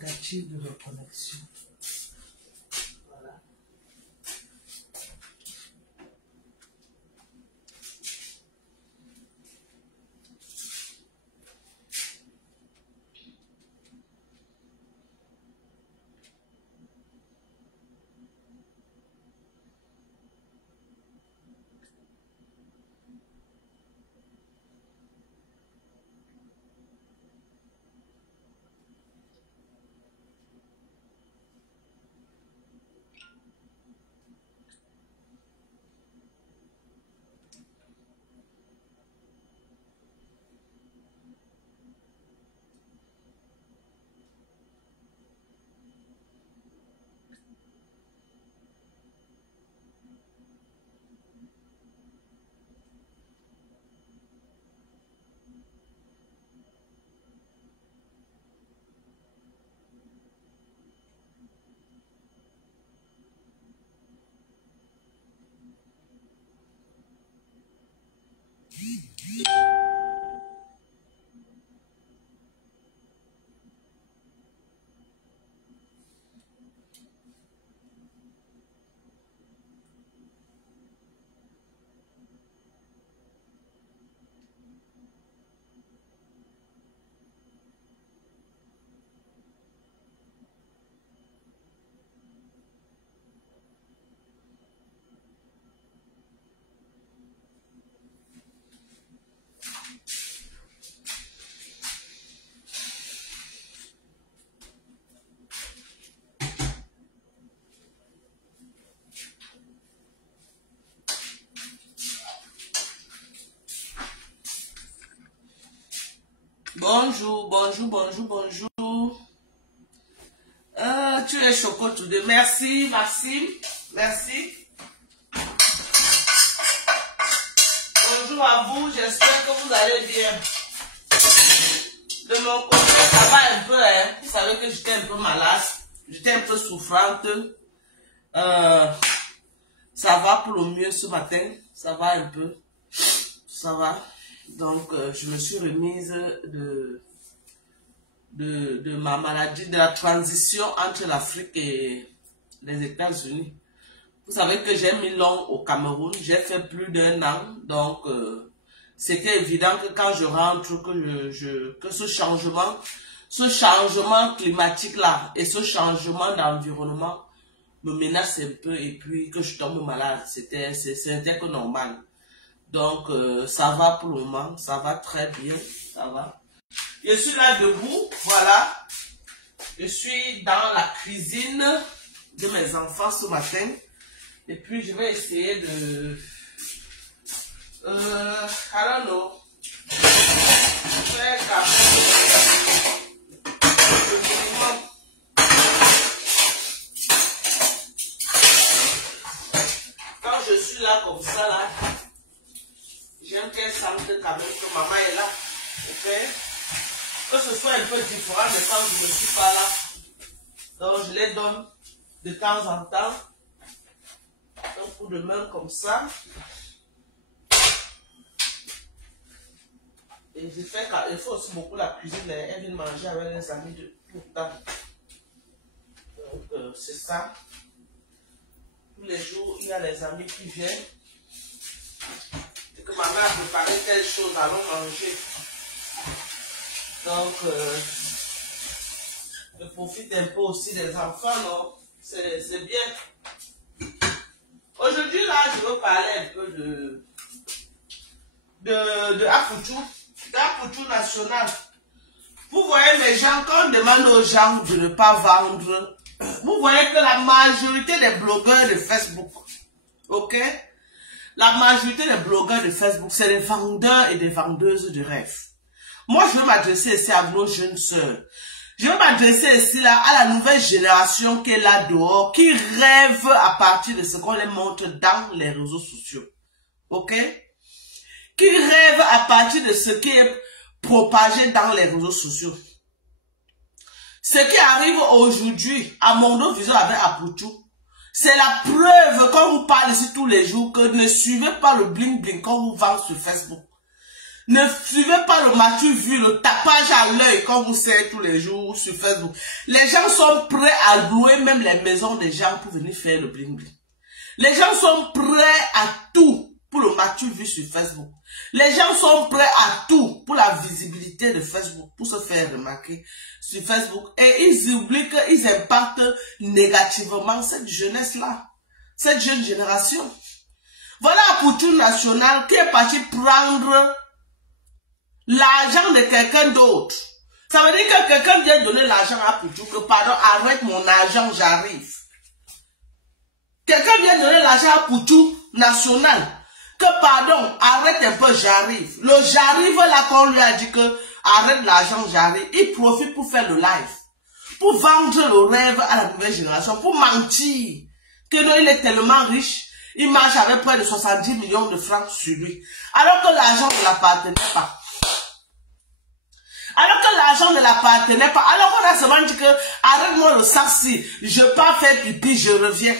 négative de reconnexion. Voilà. Bonjour, bonjour, bonjour, bonjour. Tu es choco tout de. Merci, Maxime. Merci. Bonjour à vous, j'espère que vous allez bien. De mon côté, ça va un peu, hein. Vous savez que j'étais un peu malade. J'étais un peu souffrante. Ça va pour le mieux ce matin. Ça va un peu. Ça va. Donc, je me suis remise de ma maladie, de la transition entre l'Afrique et les États-Unis. Vous savez que j'ai mis long au Cameroun, j'ai fait plus d'1 an, donc c'était évident que quand je rentre, que ce changement climatique-là et ce changement d'environnement me menace un peu et puis que je tombe malade, c'était que normal. Donc, ça va pour le moment, ça va très bien, ça va. Je suis là debout, voilà. Je suis dans la cuisine de mes enfants ce matin. Et puis, je vais essayer de... I don't know. Faire quand même le minimum. Quand je suis là comme ça, là, j'aime qu'elle sente quand même que maman est là. Ok? Que ce soit un peu différent de quand je ne suis pas là. Donc je les donne de temps en temps. Un coup de main comme ça. Et je fais quand il faut aussi beaucoup la cuisine. Elle vient manger avec les amis de tout le temps. Donc c'est ça. Tous les jours, il y a les amis qui viennent. Et que maman a préparé telle chose, allons manger. Donc, je profite un peu aussi des enfants, non? C'est bien. Aujourd'hui, là, je veux parler un peu de Aputu, d'Aputu national. Vous voyez les gens, quand on demande aux gens de ne pas vendre, vous voyez que la majorité des blogueurs de Facebook, ok? La majorité des blogueurs de Facebook, c'est des vendeurs et des vendeuses de rêves. Moi, je veux m'adresser ici à nos jeunes sœurs. Je veux m'adresser ici là à la nouvelle génération qui est là dehors, qui rêve à partir de ce qu'on les montre dans les réseaux sociaux. Ok? Qui rêve à partir de ce qui est propagé dans les réseaux sociaux. Ce qui arrive aujourd'hui à Mondo Vision avec Aputu, c'est la preuve qu'on vous parle ici tous les jours que ne suivez pas le bling bling qu'on vous vend sur Facebook. Ne suivez pas le Mathieu vu, le tapage à l'œil quand vous servez tous les jours sur Facebook. Les gens sont prêts à louer même les maisons des gens pour venir faire le bling bling. Les gens sont prêts à tout pour le Mathieu vu sur Facebook. Les gens sont prêts à tout pour la visibilité de Facebook, pour se faire remarquer sur Facebook. Et ils oublient qu'ils impactent négativement cette jeunesse-là, cette jeune génération. Voilà Poutou National qui est parti prendre l'argent de quelqu'un d'autre. Ça veut dire que quelqu'un vient donner l'argent à Poutou, que pardon, arrête mon argent, j'arrive. Quelqu'un vient donner l'argent à Poutou National, que pardon, arrête un peu, j'arrive. Le j'arrive là qu'on lui a dit que arrête l'argent, j'arrive. Il profite pour faire le live, pour vendre le rêve à la nouvelle génération, pour mentir. Que non, il est tellement riche, il marche avec près de 70 millions de francs sur lui. Alors que l'argent ne l'appartenait pas. Alors que l'argent ne l'appartenait pas. Alors qu'on a seulement dit que arrête-moi le sac-ci, je pars faire pipi, je reviens.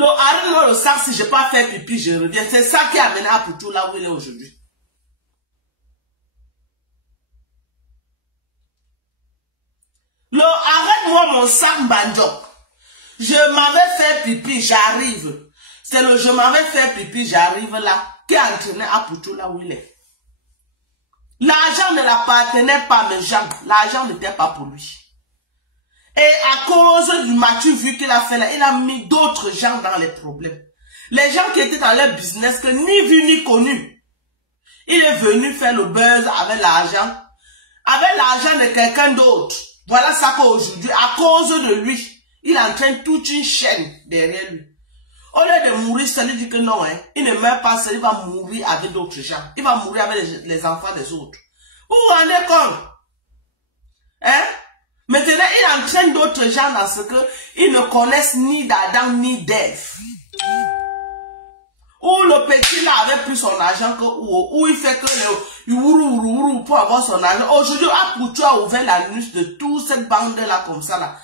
Arrête-moi le sac-ci, je pars faire pipi, je reviens. C'est ça qui a amené à Poutou là où il est aujourd'hui. Arrête-moi mon sac banjo. Je m'avais fait pipi, j'arrive. C'est le je m'avais fait pipi, j'arrive là, qui a entraîné à Poutou là où il est. L'argent ne l'appartenait pas, mes gens. L'argent n'était pas pour lui. Et à cause du Mathieu vu qu'il a fait là, il a mis d'autres gens dans les problèmes. Les gens qui étaient dans leur business, que ni vu ni connu. Il est venu faire le buzz avec l'argent. Avec l'argent de quelqu'un d'autre. Voilà ça qu'aujourd'hui, à cause de lui, il entraîne toute une chaîne derrière lui. Au lieu de mourir, ça lui dit que non, hein, il ne meurt pas seul, il va mourir avec d'autres gens. Il va mourir avec les enfants des autres. Vous vous rendez compte? Hein? Maintenant, il entraîne d'autres gens dans ce que ils ne connaissent ni d'Adam ni d'Ève. Où le petit là avait plus son argent que où il fait que le pour avoir son argent. Aujourd'hui, Poutou a ouvert la nuit de toute cette bande là comme ça là.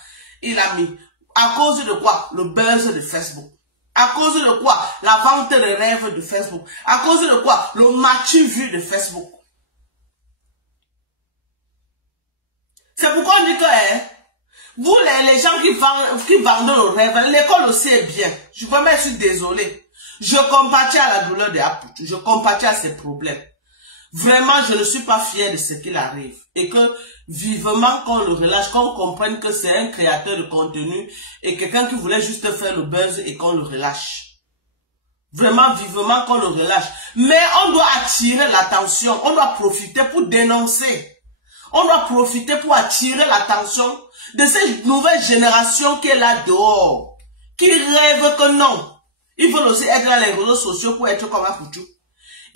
Il a mis. À cause de quoi? Le buzz de Facebook. À cause de quoi? La vente de rêves de Facebook. À cause de quoi? Le Mathieu vu de Facebook. C'est pourquoi on dit que, hein, vous les gens qui vendent le rêve, l'école aussi est bien. Je suis désolé. Je compatis à la douleur de Poutou. Je compatis à ses problèmes. Vraiment, je ne suis pas fier de ce qu'il arrive. Et que, vivement, qu'on le relâche, qu'on comprenne que c'est un créateur de contenu et quelqu'un qui voulait juste faire le buzz et qu'on le relâche. Vraiment, vivement, qu'on le relâche. Mais on doit attirer l'attention. On doit profiter pour dénoncer. On doit profiter pour attirer l'attention de cette nouvelle génération qui est là dehors. Qui rêve que non. Ils veulent aussi être dans les réseaux sociaux pour être comme Poutou.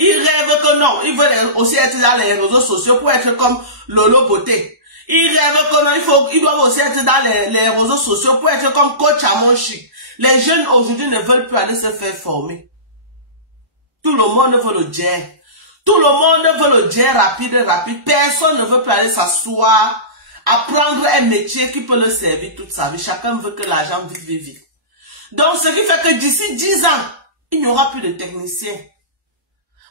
Ils rêvent que non, ils veulent aussi être dans les réseaux sociaux pour être comme Lolo Beauté. Ils rêvent que non, ils doivent aussi être dans les réseaux sociaux pour être comme Coach Amonchi. Les jeunes aujourd'hui ne veulent plus aller se faire former. Tout le monde veut le jet. Tout le monde veut le jet rapide. Personne ne veut plus aller s'asseoir, apprendre un métier qui peut le servir toute sa vie. Chacun veut que l'argent vive vite. Donc, ce qui fait que d'ici 10 ans, il n'y aura plus de techniciens.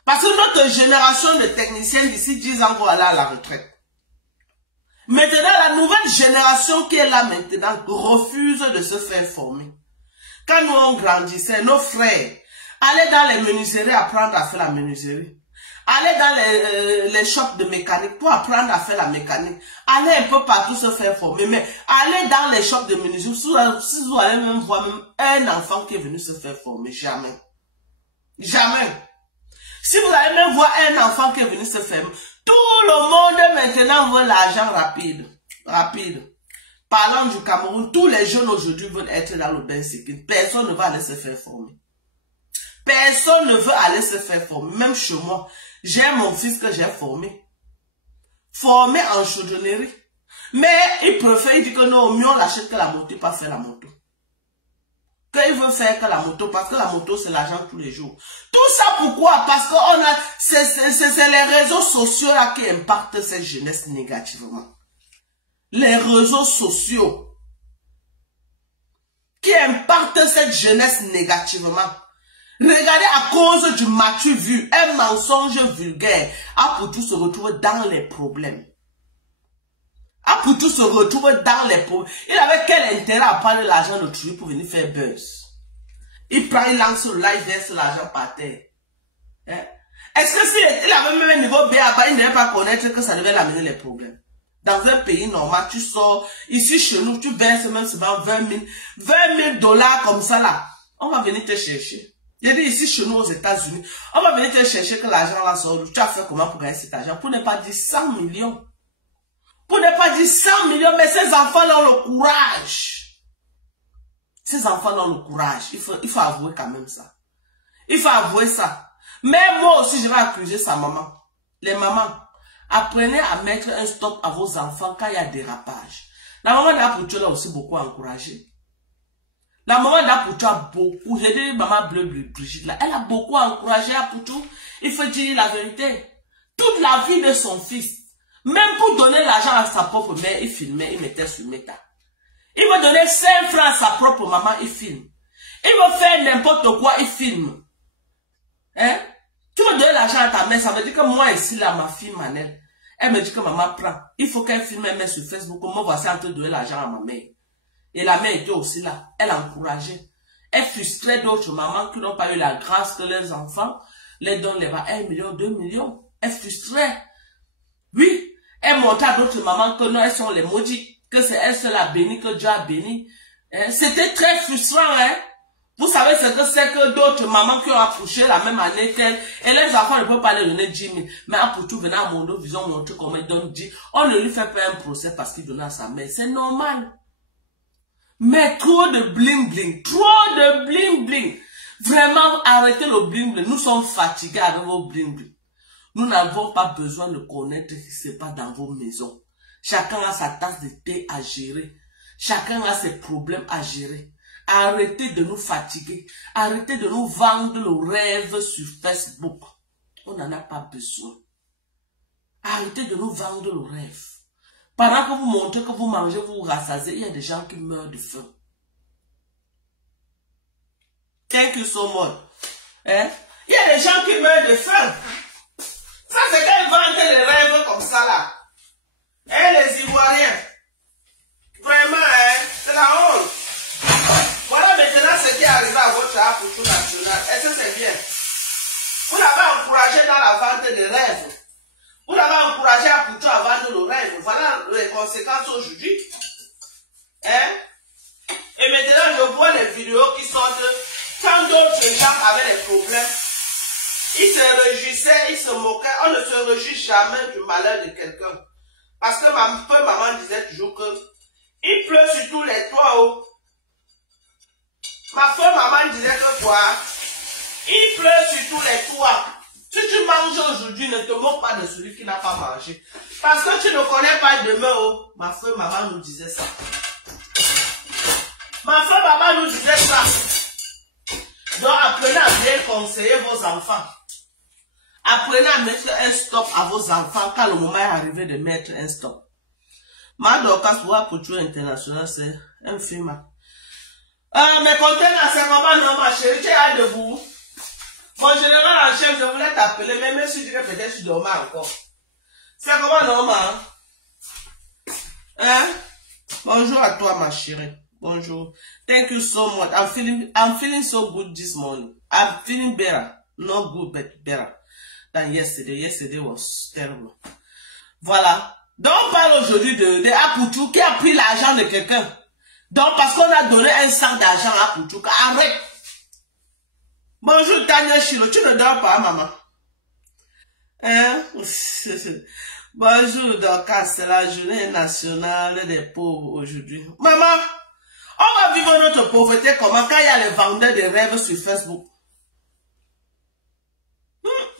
Parce que notre génération de techniciens d'ici 10 ans va aller à la retraite. Maintenant, la nouvelle génération qui est là maintenant refuse de se faire former. Quand nous on grandissait, nos frères allaient dans les menuiseries apprendre à faire la menuiserie. Allaient dans les shops de mécanique pour apprendre à faire la mécanique. Allez un peu partout se faire former. Mais allez dans les shops de menuiserie, si vous allez même voir même un enfant qui est venu se faire former. Jamais. Jamais. Si vous allez même voir un enfant qui est venu se faire, tout le monde maintenant veut l'argent rapide. Rapide. Parlant du Cameroun, tous les jeunes aujourd'hui veulent être dans le bain sécurité. Personne ne va aller se faire former. Personne ne veut aller se faire former. Même chez moi, j'ai mon fils que j'ai formé. Formé en chaudronnerie. Mais il préfère, il dit que non, mieux on l'achète que la moto, pas faire la moto. Qu'il veut faire que la moto, parce que la moto c'est l'argent tous les jours. Tout ça pourquoi? Parce que c'est les réseaux sociaux là qui impactent cette jeunesse négativement. Les réseaux sociaux qui impactent cette jeunesse négativement. Regardez à cause du matu vu, un mensonge vulgaire, Apoutou se retrouve dans les problèmes. Apoutou se retrouve dans les problèmes. Il avait quel intérêt à prendre l'argent de Trui pour venir faire buzz? Il prend, il lance le live, verse l'argent par terre. Hein? Est-ce que s'il avait même un niveau B à bas, il ne devait pas connaître que ça devait l'amener les problèmes? Dans un pays normal, tu sors, ici chez nous, tu verses même seulement 20 000 dollars comme ça là. On va venir te chercher. J'ai dit ici chez nous aux États-Unis, on va venir te chercher que l'argent là sort. Tu as fait comment pour gagner cet argent? Pour ne pas dire 100 millions. Pour ne pas dire 100 millions, mais ces enfants là ont le courage. Ces enfants là ont le courage. Il faut avouer quand même ça. Il faut avouer ça. Mais moi aussi, je vais accuser sa maman. Les mamans, apprenez à mettre un stop à vos enfants quand il y a dérapage. La maman d'Apoutou l'a aussi beaucoup encouragé. La maman d'Apoutou a beaucoup, j'ai dit maman bleu Brigitte là, elle a beaucoup encouragé Apoutou. Il faut dire la vérité. Toute la vie de son fils, même pour donner l'argent à sa propre mère, il filmait, il mettait sur Meta. Il veut donner 5 francs à sa propre maman, il filme. Il veut faire n'importe quoi, il filme. Hein? Tu veux donner l'argent à ta mère, ça veut dire que moi ici là, ma fille Manel, elle me dit que maman prend. Il faut qu'elle filme, elle met sur Facebook, moi voici en train de donner l'argent à ma mère. Et la mère était aussi là. Elle encourageait. Elle frustrait d'autres mamans qui n'ont pas eu la grâce que leurs enfants les donnent les 1 million, 2 millions. Elle frustrait. Oui. Elle montrait à d'autres mamans que non, elles sont les maudites. Que c'est elles seule la bénie, que Dieu a béni. Hein? C'était très frustrant, hein. Vous savez ce que c'est que d'autres mamans qui ont accouché la même année qu'elle, et les enfants ne peuvent pas leur donner 10 000. Mais Apoutou venait à Mondo, ils ont montré comment il donne 10. On ne lui fait pas un procès parce qu'il donnait à sa mère. C'est normal. Mais trop de bling bling, trop de bling bling. Vraiment, arrêtez le bling bling. Nous sommes fatigués avec vos bling bling. Nous n'avons pas besoin de connaître ce qui se passe dans vos maisons. Chacun a sa tasse de thé à gérer. Chacun a ses problèmes à gérer. Arrêtez de nous fatiguer. Arrêtez de nous vendre le rêve sur Facebook. On n'en a pas besoin. Arrêtez de nous vendre le rêve. Pendant que vous montrez que vous mangez, vous vous rassasiez, il y a des gens qui meurent de faim. Thank you so much. Hein? Il y a des gens qui meurent de faim. Ça, c'est quand ils vendent les rêves comme ça, là. Hein, les Ivoiriens. Vraiment, hein, c'est la honte. Voilà maintenant ce qui est arrivé à votre Apoutou national. Est-ce que c'est bien? Vous l'avez encouragé dans la vente des rêves. Vous l'avez encouragé à Apoutou à vendre le rêve. Voilà les conséquences aujourd'hui. Hein? Et maintenant, je vois les vidéos qui sortent. Quand d'autres gens avaient des problèmes, ils se réjouissaient, ils se moquaient. On ne se réjouit jamais du malheur de quelqu'un. Parce que ma maman disait toujours que il pleut sur tous les toits. Oh. Ma maman disait que quoi? Il pleut sur tous les toits. Si tu manges aujourd'hui, ne te moque pas de celui qui n'a pas mangé. Parce que tu ne connais pas demain. Oh. Ma maman nous disait ça. Ma maman nous disait ça. Donc apprenez à bien conseiller vos enfants. Apprenez à mettre un stop à vos enfants quand le moment est arrivé de mettre un stop. Ma Dorcas pour Apoutou International, c'est un film. Mais contenant, c'est vraiment non, ma chérie, tu es là debout. Mon général en chef, je voulais t'appeler, mais même si tu dirais peut-être que tu dormais encore. C'est comment normal? Hein? Bonjour à toi, ma chérie. Bonjour. Thank you so much. I'm feeling so good this morning. I'm feeling better. Not good, but better than yesterday. Yesterday was terrible. Voilà. Donc, on parle aujourd'hui de Apoutou qui a pris l'argent de quelqu'un. Donc, parce qu'on a donné un sac d'argent à Apoutou. Arrête. Bonjour, Tania Chilo. Tu ne dors pas, maman? Hein? Bonjour, Dorcas. C'est la journée nationale des pauvres aujourd'hui. Maman, on va vivre notre pauvreté comment quand il y a les vendeurs de rêves sur Facebook?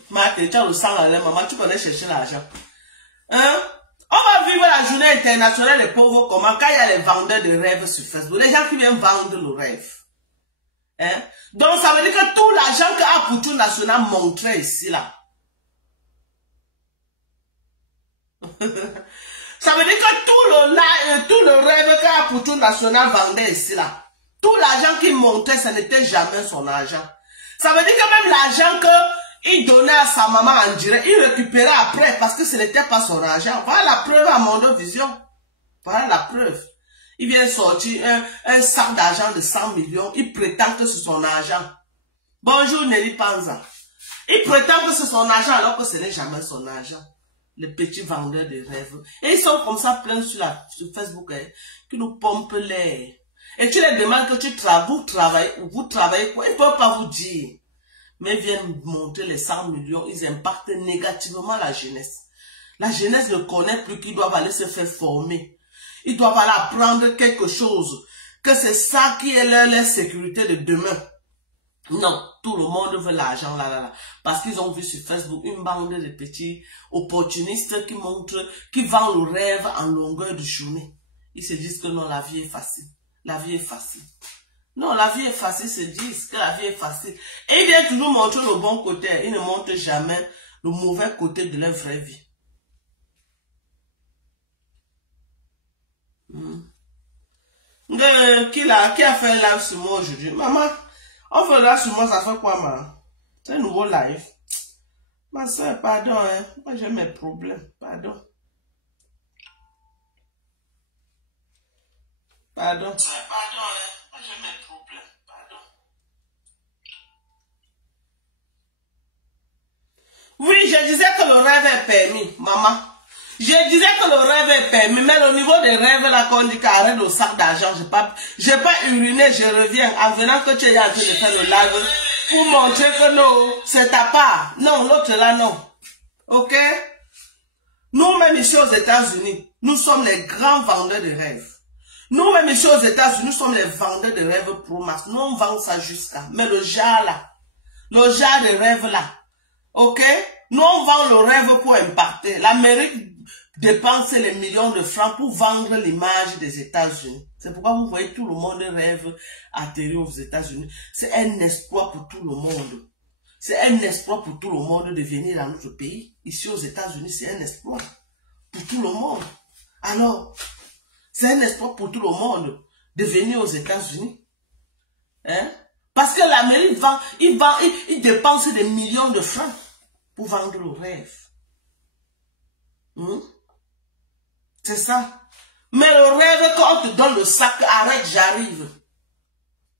Marc, tu as le sang à l'air, maman. Tu connais chercher l'argent. Hein? On va vivre la journée internationale des pauvres comment quand il y a les vendeurs de rêves sur Facebook. Les gens qui viennent vendre le rêve. Hein? Donc ça veut dire que tout l'argent que Apoutou National montrait ici là. Ça veut dire que tout le rêve qu'Apoutou National vendait ici là. Tout l'argent qu'il montrait, ce n'était jamais son argent. Ça veut dire que même l'argent qu'il donnait à sa maman en direct, il récupérait après parce que ce n'était pas son argent. Voilà la preuve à Mondovision. Voilà la preuve. Il vient sortir un sac d'argent de 100 millions. Il prétend que c'est son argent. Bonjour Nelly Panza. Il prétend que c'est son argent alors que ce n'est jamais son argent. Les petits vendeurs de rêves. Et ils sont comme ça pleins sur Facebook, hein, qui nous pompent l'air. Et tu les demandes que vous travaillez quoi? Ils ne peuvent pas vous dire. Mais ils viennent montrer les 100 millions, ils impactent négativement la jeunesse. La jeunesse ne connaît plus qu'ils doivent aller se faire former. Ils doivent aller apprendre quelque chose. Que c'est ça qui est leur sécurité de demain. Non, tout le monde veut l'argent là. Parce qu'ils ont vu sur Facebook une bande de petits opportunistes qui montrent, qui vendent le rêve en longueur de journée. Ils se disent que non, la vie est facile. La vie est facile. Non, la vie est facile, ils se disent que la vie est facile. Et ils viennent toujours montrer le bon côté. Ils ne montrent jamais le mauvais côté de leur vraie vie. Qui a fait un live sur moi aujourd'hui? Maman, on fait là sur moi, ça fait quoi, maman? C'est un nouveau live. Ma soeur, pardon, hein. Moi, j'ai mes problèmes. Pardon. Pardon. Pardon, hein. Moi, j'ai mes problèmes. Pardon. Oui, je disais que le rêve est permis, maman. Je disais que le rêve est permis, mais au niveau des rêves, là, qu'on dit qu'arrête le sac d'argent, j'ai pas uriné, je reviens, en venant que tu es en train de faire le live, pour montrer que non, c'est ta part. Non, l'autre là, non. Ok? Nous-mêmes ici aux États-Unis, nous sommes les grands vendeurs de rêves. Nous-mêmes ici aux États-Unis, nous sommes les vendeurs de rêves pro max. Nous, on vend ça jusqu'à. Mais le genre là, le genre de rêve là, ok? Nous, on vend le rêve pour impacter. L'Amérique dépense les millions de francs pour vendre l'image des États-Unis. C'est pourquoi vous voyez tout le monde rêve atterrir aux États-Unis. C'est un espoir pour tout le monde. C'est un espoir pour tout le monde de venir dans notre pays. Ici aux États-Unis, c'est un espoir pour tout le monde. Alors, c'est un espoir pour tout le monde de venir aux États-Unis. Hein? Parce que l'Amérique vend, il dépense des millions de francs pour vendre le rêve. C'est ça. Mais le rêve, quand on te donne le sac, arrête, j'arrive.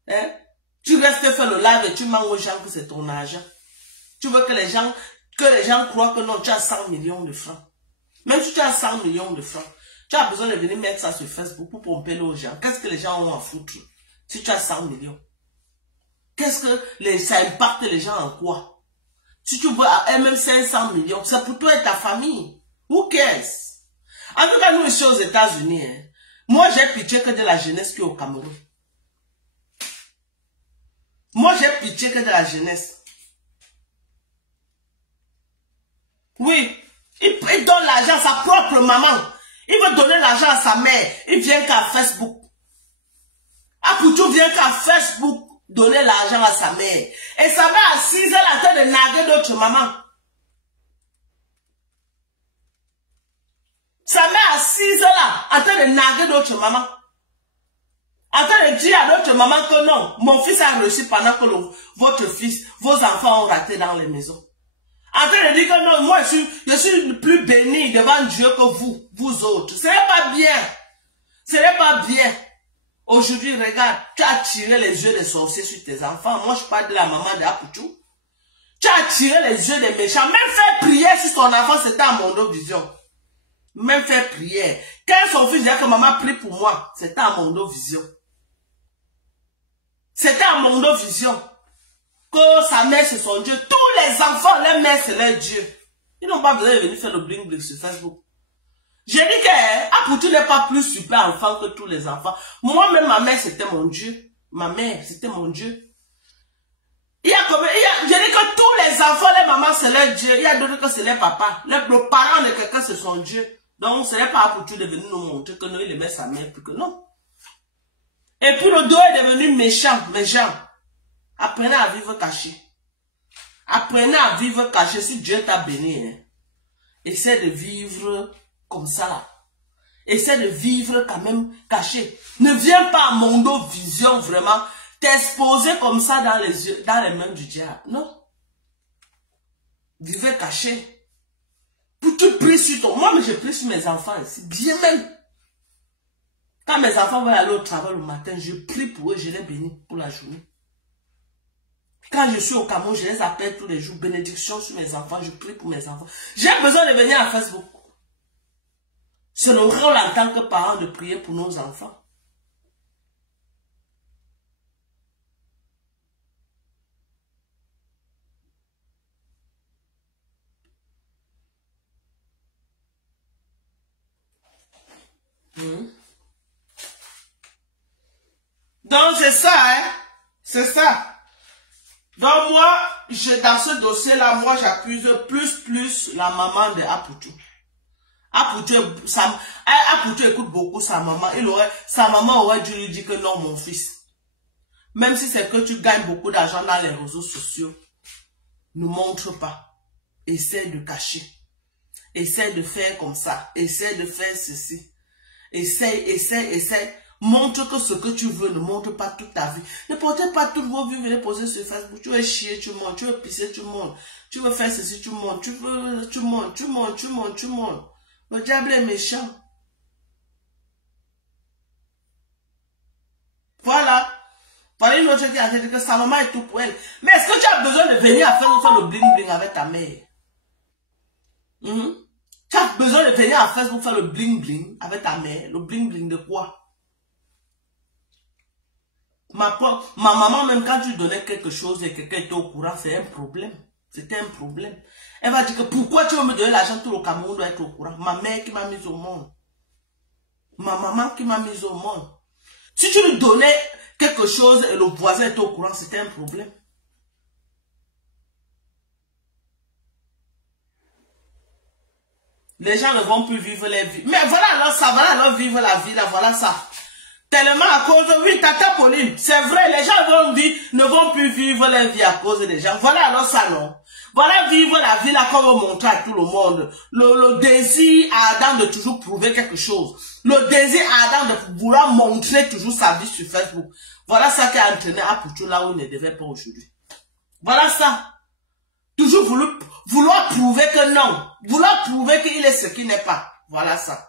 Hein? Tu restes faire le live et tu manges aux gens que c'est ton argent. Tu veux que les gens croient que non, tu as 100 millions de francs. Même si tu as 100 millions de francs, tu as besoin de venir mettre ça sur Facebook pour pomper aux gens. Qu'est-ce que les gens ont à foutre si tu as 100 millions? Qu'est-ce que ça impacte les gens en quoi? Si tu veux même 500 millions, c'est pour toi et ta famille. Who cares? En tout cas, nous ici aux États-Unis, hein, moi j'ai pitié que de la jeunesse qui est au Cameroun. Moi j'ai pitié que de la jeunesse. Oui, il donne l'argent à sa propre maman. Il veut donner l'argent à sa mère. Il vient qu'à Facebook. Apoutou vient qu'à Facebook donner l'argent à sa mère. Et sa mère assise à la tête de naguer d'autres mamans. Sa mère assise là, en train de naguer d'autres mamans. En train de dire à d'autres mamans que non, mon fils a reçu pendant que vos enfants ont raté dans les maisons. En train de dire que non, moi je suis plus béni devant Dieu que vous autres. Ce n'est pas bien. Ce n'est pas bien. Aujourd'hui, regarde, tu as tiré les yeux des sorciers sur tes enfants. Moi, je parle de la maman d'Apoutou. Tu as tiré les yeux des méchants. Même faire prière sur ton enfant, c'était à Mondovision. Même faire prière. Quand son fils disait que maman prie pour moi, c'était à Mondovision. C'était à Mondovision. Que sa mère c'est son Dieu. Tous les enfants, leur mère c'est leur Dieu. Ils n'ont pas besoin de venir faire le bling bling sur Facebook. J'ai dit que Apoutou n'est pas plus super enfant que tous les enfants. Moi-même, ma mère c'était mon Dieu. Ma mère c'était mon Dieu. J'ai dit que tous les enfants, les mamans c'est leur Dieu. Il y a d'autres que c'est leur papa. Le parent de quelqu'un c'est son Dieu. Donc ce n'est pas Apoutou de venir nous montrer que nous il aimait sa mère plus que non. Et puis le dos est devenu méchant. Apprenez à vivre caché. Apprenez à vivre caché si Dieu t'a béni. Hein. Essaie de vivre comme ça là. Essaie de vivre quand même caché. Ne viens pas à Mondovision vraiment t'exposer comme ça dans les yeux, dans les mains du diable. Non. Vivez caché. Pour tu pries sur ton... Moi, je prie sur mes enfants ici. Bien même. Quand mes enfants vont aller au travail le matin, je prie pour eux, je les bénis pour la journée. Quand je suis au Cameroun, je les appelle tous les jours. Bénédiction sur mes enfants, je prie pour mes enfants. J'ai besoin de venir à Facebook. C'est notre rôle en tant que parents de prier pour nos enfants. Donc c'est ça, hein. C'est ça. Donc moi, dans ce dossier-là, moi j'accuse plus la maman de Aputu. Aputu écoute beaucoup sa maman. Sa maman aurait dû lui dire que non, mon fils. Même si c'est que tu gagnes beaucoup d'argent dans les réseaux sociaux, ne montre pas. Essaie de cacher. Essaie de faire comme ça. Essaie de faire ceci. Essaie. Montre que ce que tu veux, ne montre pas toute ta vie. Ne portez pas toutes vos vies, venez poser sur Facebook. Tu veux chier, tu montes. Tu veux pisser, tu montes. Tu veux faire ceci, tu montes. Tu montes. Le diable est méchant. Voilà. Voilà une autre qui a dit que sa maman est tout pour elle. Mais est-ce que tu as besoin de venir à faire le bling bling avec ta mère? Tu as besoin de venir à Facebook faire le bling bling avec ta mère. Le bling bling de quoi? Ma maman, même quand tu donnais quelque chose et quelqu'un était au courant, c'est un problème. C'était un problème. Elle va dire que pourquoi tu veux me donner l'argent, tout le Cameroun doit être au courant. Ma mère qui m'a mise au monde. Ma maman qui m'a mise au monde. Si tu lui donnais quelque chose et le voisin était au courant, c'était un problème. Les gens ne vont plus vivre les vies. Mais voilà alors ça, voilà alors vivre la vie là, voilà ça. Tellement à cause, oui, Tata Pauline, c'est vrai, les gens ne vont plus vivre leur vie à cause des gens. Voilà alors ça, non. Voilà vivre la vie là, comme on montre à tout le monde. Le désir ardent de toujours prouver quelque chose. Le désir ardent de vouloir montrer toujours sa vie sur Facebook. Voilà ça qui a entraîné Aputu là où il ne devait pas aujourd'hui. Voilà ça. Toujours vouloir prouver que non. Vouloir prouver qu'il est ce qu'il n'est pas. Voilà ça.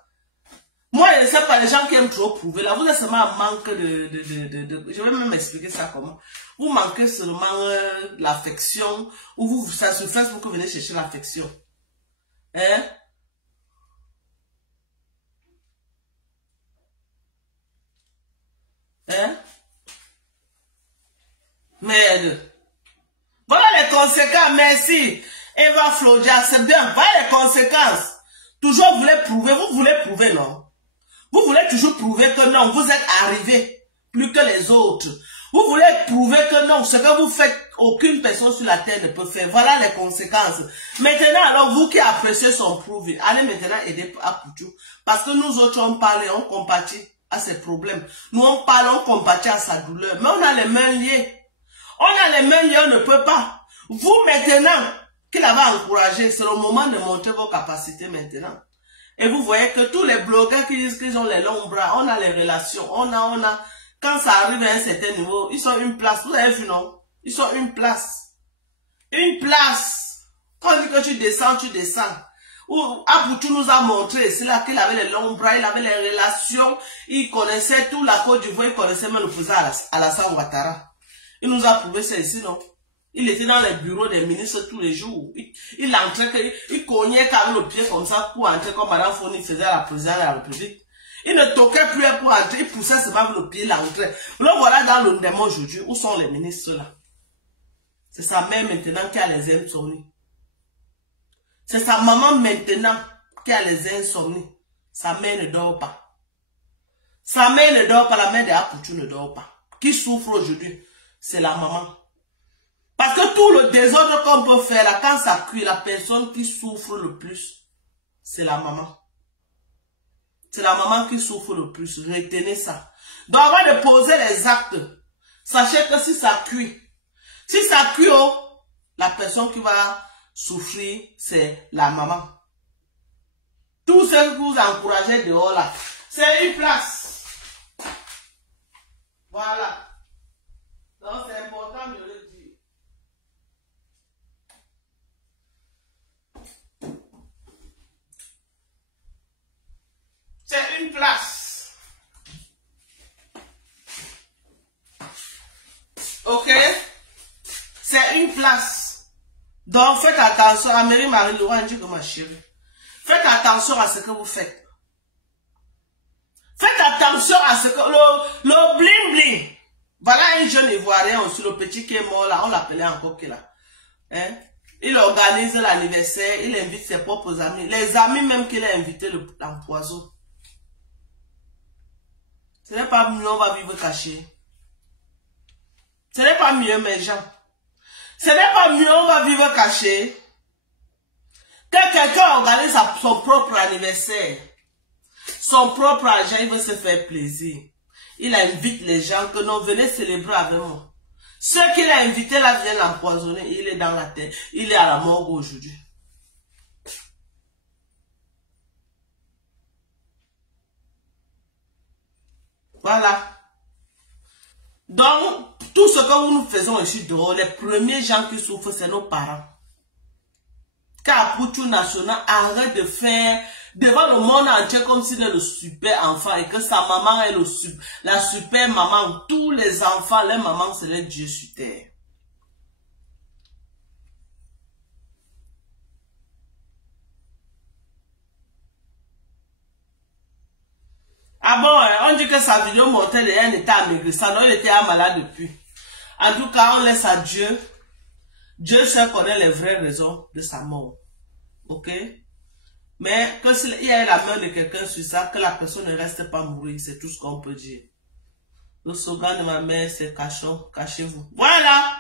Moi, je ne sais pas, les gens qui aiment trop prouver, là, vous êtes seulement un manque je vais même expliquer ça comment. Vous manquez seulement l'affection, ou ça sur Facebook, vous venez chercher l'affection. Hein? Hein? Merde. Voilà les conséquences, merci. Eva Flodia, c'est bien, voilà les conséquences. Toujours vous voulez prouver, non? Vous voulez toujours prouver que non, vous êtes arrivé plus que les autres. Vous voulez prouver que non, ce que vous faites, aucune personne sur la terre ne peut faire. Voilà les conséquences. Maintenant, alors, vous qui appréciez son prouver, allez maintenant aider Aputu. Parce que nous autres, on parle et on compatit à ses problèmes. Nous, on parle, on compatit à sa douleur. Mais on a les mains liées. On a les mains liées, on ne peut pas. Vous, maintenant, qui l'avez encouragé, c'est le moment de montrer vos capacités maintenant. Et vous voyez que tous les blogueurs qui disent qu'ils ont les longs bras, on a les relations, on a, quand ça arrive à un certain niveau, ils sont une place. Vous avez vu, non? Ils sont une place. Une place. Quand on dit que tu descends. Ou Aputu nous a montré, c'est là qu'il avait les longs bras, il avait les relations, il connaissait tout la Côte d'Ivoire, il connaissait même le président Alassane Ouattara. Il nous a prouvé ça ici, non? Il était dans les bureaux des ministres tous les jours. Il entrait, il cognait avec le pied comme ça pour entrer comme Madame Foni faisait à la présidente de la République. Il ne toquait plus pour entrer, il poussait seulement avec le pied, il entrait. Le voilà dans le démon aujourd'hui. Où sont les ministres là? C'est sa mère maintenant qui a les insomnies. C'est sa maman maintenant qui a les insomnies. Sa mère ne dort pas. Sa mère ne dort pas, la mère de Aputu ne dort pas. Qui souffre aujourd'hui? C'est la maman. Parce que tout le désordre qu'on peut faire là, quand ça cuit, la personne qui souffre le plus, c'est la maman. C'est la maman qui souffre le plus. Retenez ça. Donc avant de poser les actes, sachez que si ça cuit, oh, la personne qui va souffrir, c'est la maman. Tout ce que vous encouragez dehors là, c'est une place. Voilà. place. Donc, faites attention. Amélie Marie-Laurent dit que ma chérie. Faites attention à ce que vous faites. Faites attention à ce que... Le bling-bling. Voilà un jeune Ivoirien aussi, le petit qui est mort là. On l'appelait encore qui là. Hein? Il organise l'anniversaire. Il invite ses propres amis. Les amis même qu'il a invité l'empoison. Ce n'est pas mieux, on va vivre caché. Ce n'est pas mieux, mes gens. Ce n'est pas mieux, on va vivre caché. Que quelqu'un organise son propre anniversaire. Son propre argent, il veut se faire plaisir. Il invite les gens que non, venez célébrer avec moi. Ceux qu'il a invités là viennent l'empoisonner. Il est dans la tête. Il est à la morgue aujourd'hui. Voilà. Donc, tout ce que nous faisons ici dehors, les premiers gens qui souffrent, c'est nos parents. Car pour tout national, arrête de faire devant le monde entier comme s'il est le super enfant et que sa maman est la super maman. Tous les enfants, les mamans, c'est les dieux sur terre. Ah bon, on dit que sa vidéo montrait un état amaigrissant, non, il était malade depuis. En tout cas, on laisse à Dieu. Dieu seul connaît les vraies raisons de sa mort. Ok? Mais que s'il y a la main de quelqu'un sur ça, que la personne ne reste pas mourir, c'est tout ce qu'on peut dire. Le slogan de ma mère, c'est cachez-vous. Voilà!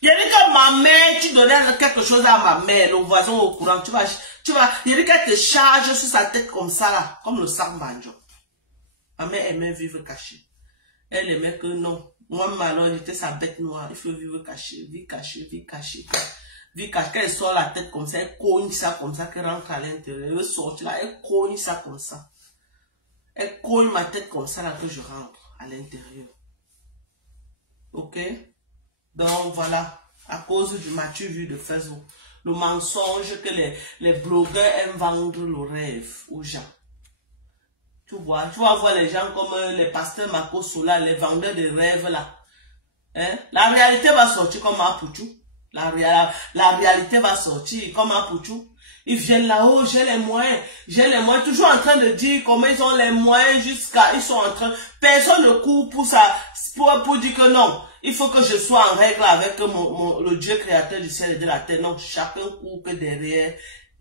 Il y a dit que ma mère, tu donnais quelque chose à ma mère, le voisin au courant, il y a dit qu'elle te charge sur sa tête comme ça, là, comme le sac banjo. Ma mère aimait vivre cachée. Elle aimait que non. Moi, alors, j'étais sa bête noire. Il faut vivre caché, vie cachée, vie cachée. Vie cachée. Quand elle sort la tête comme ça, elle cogne ça comme ça, qu'elle rentre à l'intérieur. Elle sort là, elle cogne ça comme ça. Elle cogne ma tête comme ça, là, que je rentre à l'intérieur. Ok? Donc, voilà. À cause du mature vu de Facebook. Le mensonge que les blogueurs aiment vendre le rêve aux gens. Tu vas voir les gens comme les pasteurs Marco Sola, les vendeurs de rêves là. Hein? La réalité va sortir comme un pouchou. La réalité va sortir comme un pouchou. Ils viennent là-haut, j'ai les moyens, toujours en train de dire comment ils ont les moyens ils sont en train, personne ne court pour ça, pour dire que non, il faut que je sois en règle avec le Dieu créateur du ciel et de la terre. Non, chacun court que derrière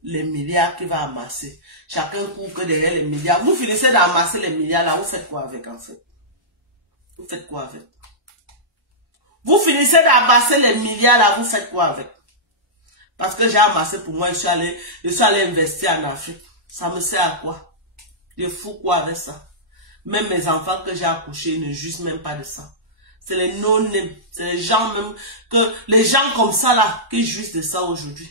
les milliards qu'il va amasser. Chacun court que derrière les milliards. Vous finissez d'amasser les milliards là, vous faites quoi avec en fait? Vous faites quoi avec? Vous finissez d'amasser les milliards là, vous faites quoi avec? Parce que j'ai amassé pour moi, je suis allé investir en Afrique. Ça me sert à quoi? Je fous quoi avec ça? Même mes enfants que j'ai accouchés ne jouissent même pas de ça. C'est les non-name. C'est les gens même, les gens comme ça là, qui jouissent de ça aujourd'hui.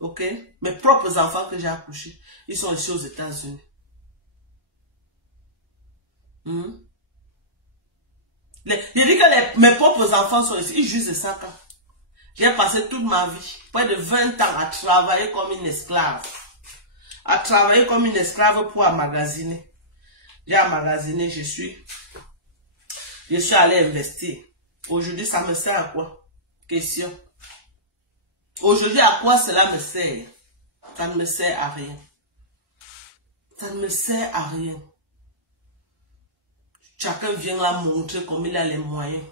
Ok? Mes propres enfants que j'ai accouchés, ils sont ici aux États-Unis. Je dis que mes propres enfants sont ici, ils jouissent de ça quand? J'ai passé toute ma vie, près de 20 ans, à travailler comme une esclave. À travailler comme une esclave pour emmagasiner. J'ai emmagasiné, je suis allé investir. Aujourd'hui, ça me sert à quoi? Question. Aujourd'hui, à quoi cela me sert? Ça ne me sert à rien. Ça ne me sert à rien. Chacun vient là montrer comme il a les moyens.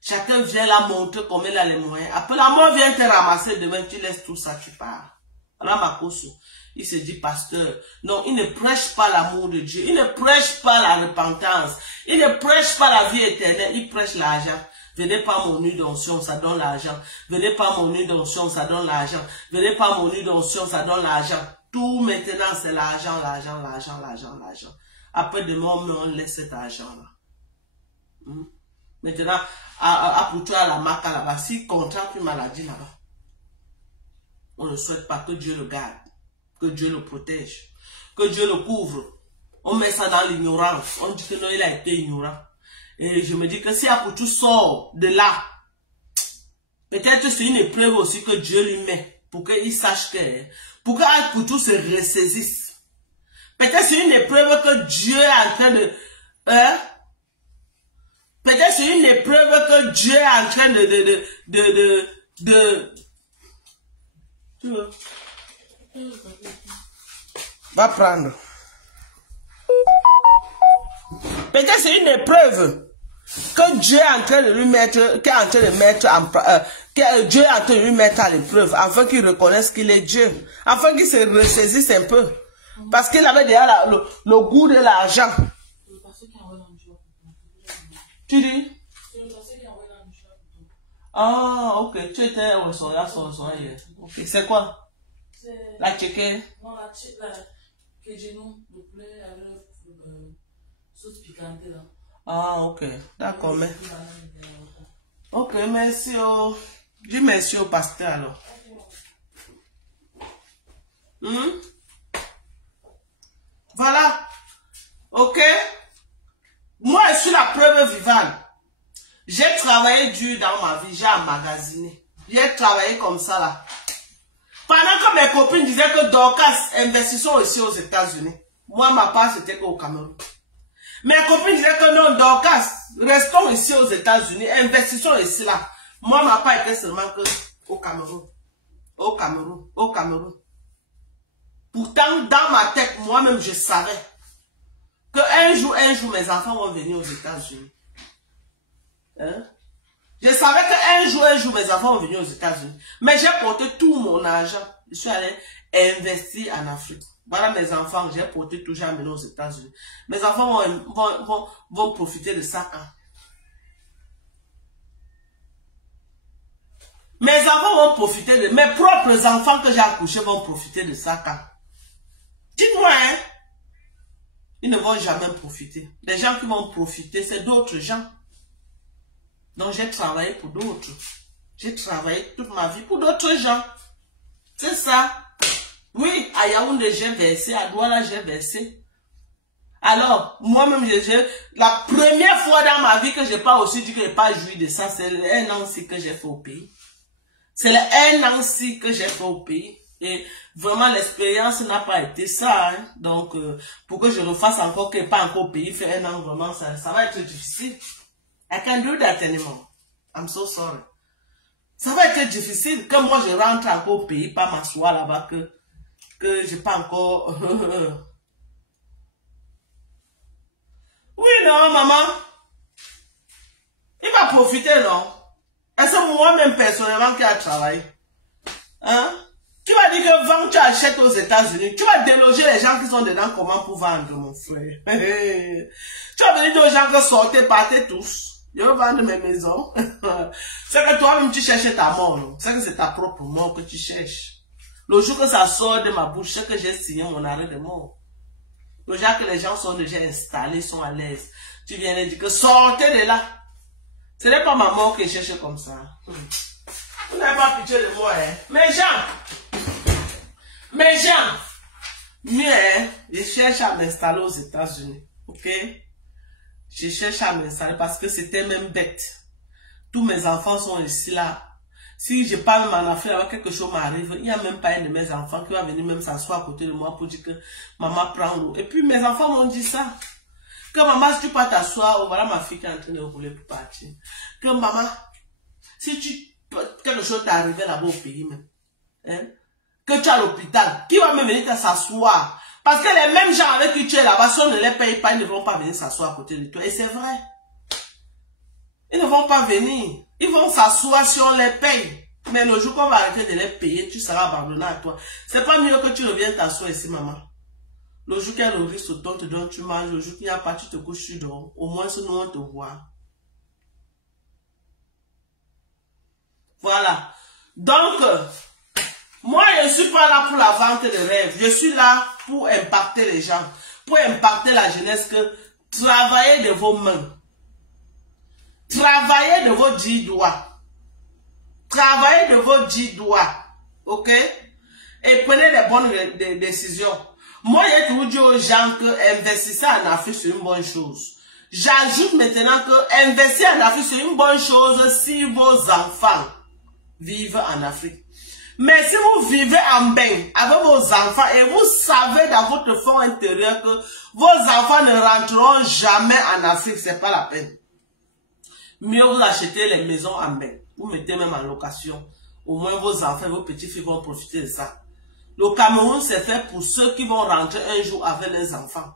Chacun vient là montrer comme il a les moyens. Après la mort vient te ramasser demain, tu laisses tout ça, tu pars. Alors Makoso, il se dit pasteur. Non, il ne prêche pas l'amour de Dieu. Il ne prêche pas la repentance. Il ne prêche pas la vie éternelle. Il prêche l'argent. Venez pas mon huile d'onction, ça donne l'argent. Venez pas mon huile d'onction, ça donne l'argent. Venez pas mon huile d'onction, ça donne l'argent. Tout maintenant, c'est l'argent, l'argent, l'argent, l'argent, l'argent. Après demain, on laisse cet argent-là. Maintenant, pour toi, la marque là-bas, s'il contracte une maladie là-bas, on ne souhaite pas que Dieu le garde, que Dieu le protège, que Dieu le couvre. On met ça dans l'ignorance. On dit que non, il a été ignorant. Et je me dis que si Apoutou sort de là, peut-être c'est une épreuve aussi que Dieu lui met, pour qu'il sache que, pour qu'Apoutou se ressaisisse. Peut-être c'est une épreuve que Dieu est en train de... Peut-être c'est une épreuve que Dieu est en train Tu veux? Va prendre. Peut-être c'est une épreuve que Dieu est en train de lui mettre, Dieu est en train de lui mettre à l'épreuve, afin qu'il reconnaisse qu'il est Dieu, afin qu'il se ressaisisse un peu. Parce qu'il avait déjà le goût de l'argent. Tu dis? Ah, ok. Tu étais au soya hier. Ok, c'est quoi? La tchéké? Non, la que j'ai non, de poulet avec sauce piquante là. Ah, ok. D'accord, mais. Ok, merci au. Dis merci au pasteur alors. Voilà. Ok. Moi, je suis la preuve vivante. J'ai travaillé dur dans ma vie, j'ai emmagasiné. J'ai travaillé comme ça là. Pendant que mes copines disaient que Dorcas, investissons ici aux États-Unis. Moi, ma part, c'était qu'au Cameroun. Mes copines disaient que non, Dorcas, restons ici aux États-Unis, investissons ici là. Moi, ma part était seulement que au Cameroun. Au Cameroun, au Cameroun. Pourtant, dans ma tête, moi-même, je savais que un jour, mes enfants vont venir aux États-Unis. Hein? Je savais qu'un jour, mes enfants vont venir aux États-Unis. Mais j'ai porté tout mon argent. Je suis allé investir en Afrique. Voilà mes enfants, j'ai porté tout, j'ai amené aux États-Unis. Mes enfants vont profiter de ça. Hein? Mes enfants vont profiter de... Mes propres enfants que j'ai accouchés vont profiter de ça. Quand? Dites-moi, hein? Ils ne vont jamais profiter. Les gens qui vont profiter, c'est d'autres gens. Donc, j'ai travaillé pour d'autres. J'ai travaillé toute ma vie pour d'autres gens. C'est ça. Oui, à Yaoundé, j'ai versé. À Douala, j'ai versé. Alors, moi-même, la première fois dans ma vie que je n'ai pas aussi dit que je n'ai pas joui de ça, c'est le 1 an aussi que j'ai fait au pays. C'est le 1 an aussi que j'ai fait au pays. Et vraiment, l'expérience n'a pas été ça. Hein. Donc, pour que je refasse encore, que pas encore au pays, faire 1 an, vraiment, ça va être difficile. I can do that anymore. I'm so sorry. Ça va être difficile. Comme moi, je rentre encore au pays, pas m'asseoir là-bas, que je pas encore... Oui, non, maman. Il va profiter, non? Et c'est moi-même personnellement qui a travaillé. Hein? Tu vas dire que vends, tu achètes aux États-Unis. Tu vas déloger les gens qui sont dedans comment pour vendre, mon frère. Tu vas venir dire aux gens que sortez, partez tous. Je veux vendre mes maisons. C'est que toi-même tu cherches ta mort. C'est que c'est ta propre mort que tu cherches. Le jour que ça sort de ma bouche, c'est que j'ai signé mon arrêt de mort. Le jour que les gens sont déjà installés, sont à l'aise. Tu viens de dire que sortez de là. Ce n'est pas ma mort que je cherche comme ça. Vous n'avez pas pitié de moi, hein. Mes gens, mieux, hein, je cherche à m'installer aux États-Unis. Ok? Je cherche à m'installer parce que c'était même bête. Tous mes enfants sont ici là. Si je parle en Afrique, alors quelque chose m'arrive, il n'y a même pas un de mes enfants qui va venir même s'asseoir à côté de moi pour dire que maman prend l'eau. Et puis mes enfants m'ont dit ça. Que maman, si tu peux t'asseoir, voilà ma fille qui est en train de rouler pour partir. Que maman, si quelque chose t'est arrivé là-bas au pays même, hein, que tu es à l'hôpital, qui va me venir s'asseoir? Parce que les mêmes gens avec qui tu es là-bas, si on ne les paye pas, ils ne vont pas venir s'asseoir à côté de toi. Et c'est vrai. Ils ne vont pas venir. Ils vont s'asseoir si on les paye. Mais le jour qu'on va arrêter de les payer, tu seras abandonné à toi. C'est pas mieux que tu reviennes t'asseoir ici, maman. Le jour qu'il y a le risque au te donne, tu manges. Le jour qu'il n'y a pas, tu te couches, tu dors. Au moins, nous, on te voit. Voilà. Donc, moi, je ne suis pas là pour la vente de rêves. Je suis là pour impacter les gens. Pour impacter la jeunesse que travaillez de vos mains. Travaillez de vos 10 doigts. Travaillez de vos 10 doigts. Ok? Et prenez les bonnes décisions. Moi, j'ai toujours dit aux gens que investir en Afrique, c'est une bonne chose. J'ajoute maintenant que investir en Afrique, c'est une bonne chose si vos enfants vivent en Afrique. Mais si vous vivez en bain avec vos enfants et vous savez dans votre fond intérieur que vos enfants ne rentreront jamais en Afrique, c'est pas la peine. Mieux vous achetez les maisons en bain. Vous mettez même en location. Au moins vos enfants, vos petits-filles vont profiter de ça. Le Cameroun, c'est fait pour ceux qui vont rentrer un jour avec les enfants.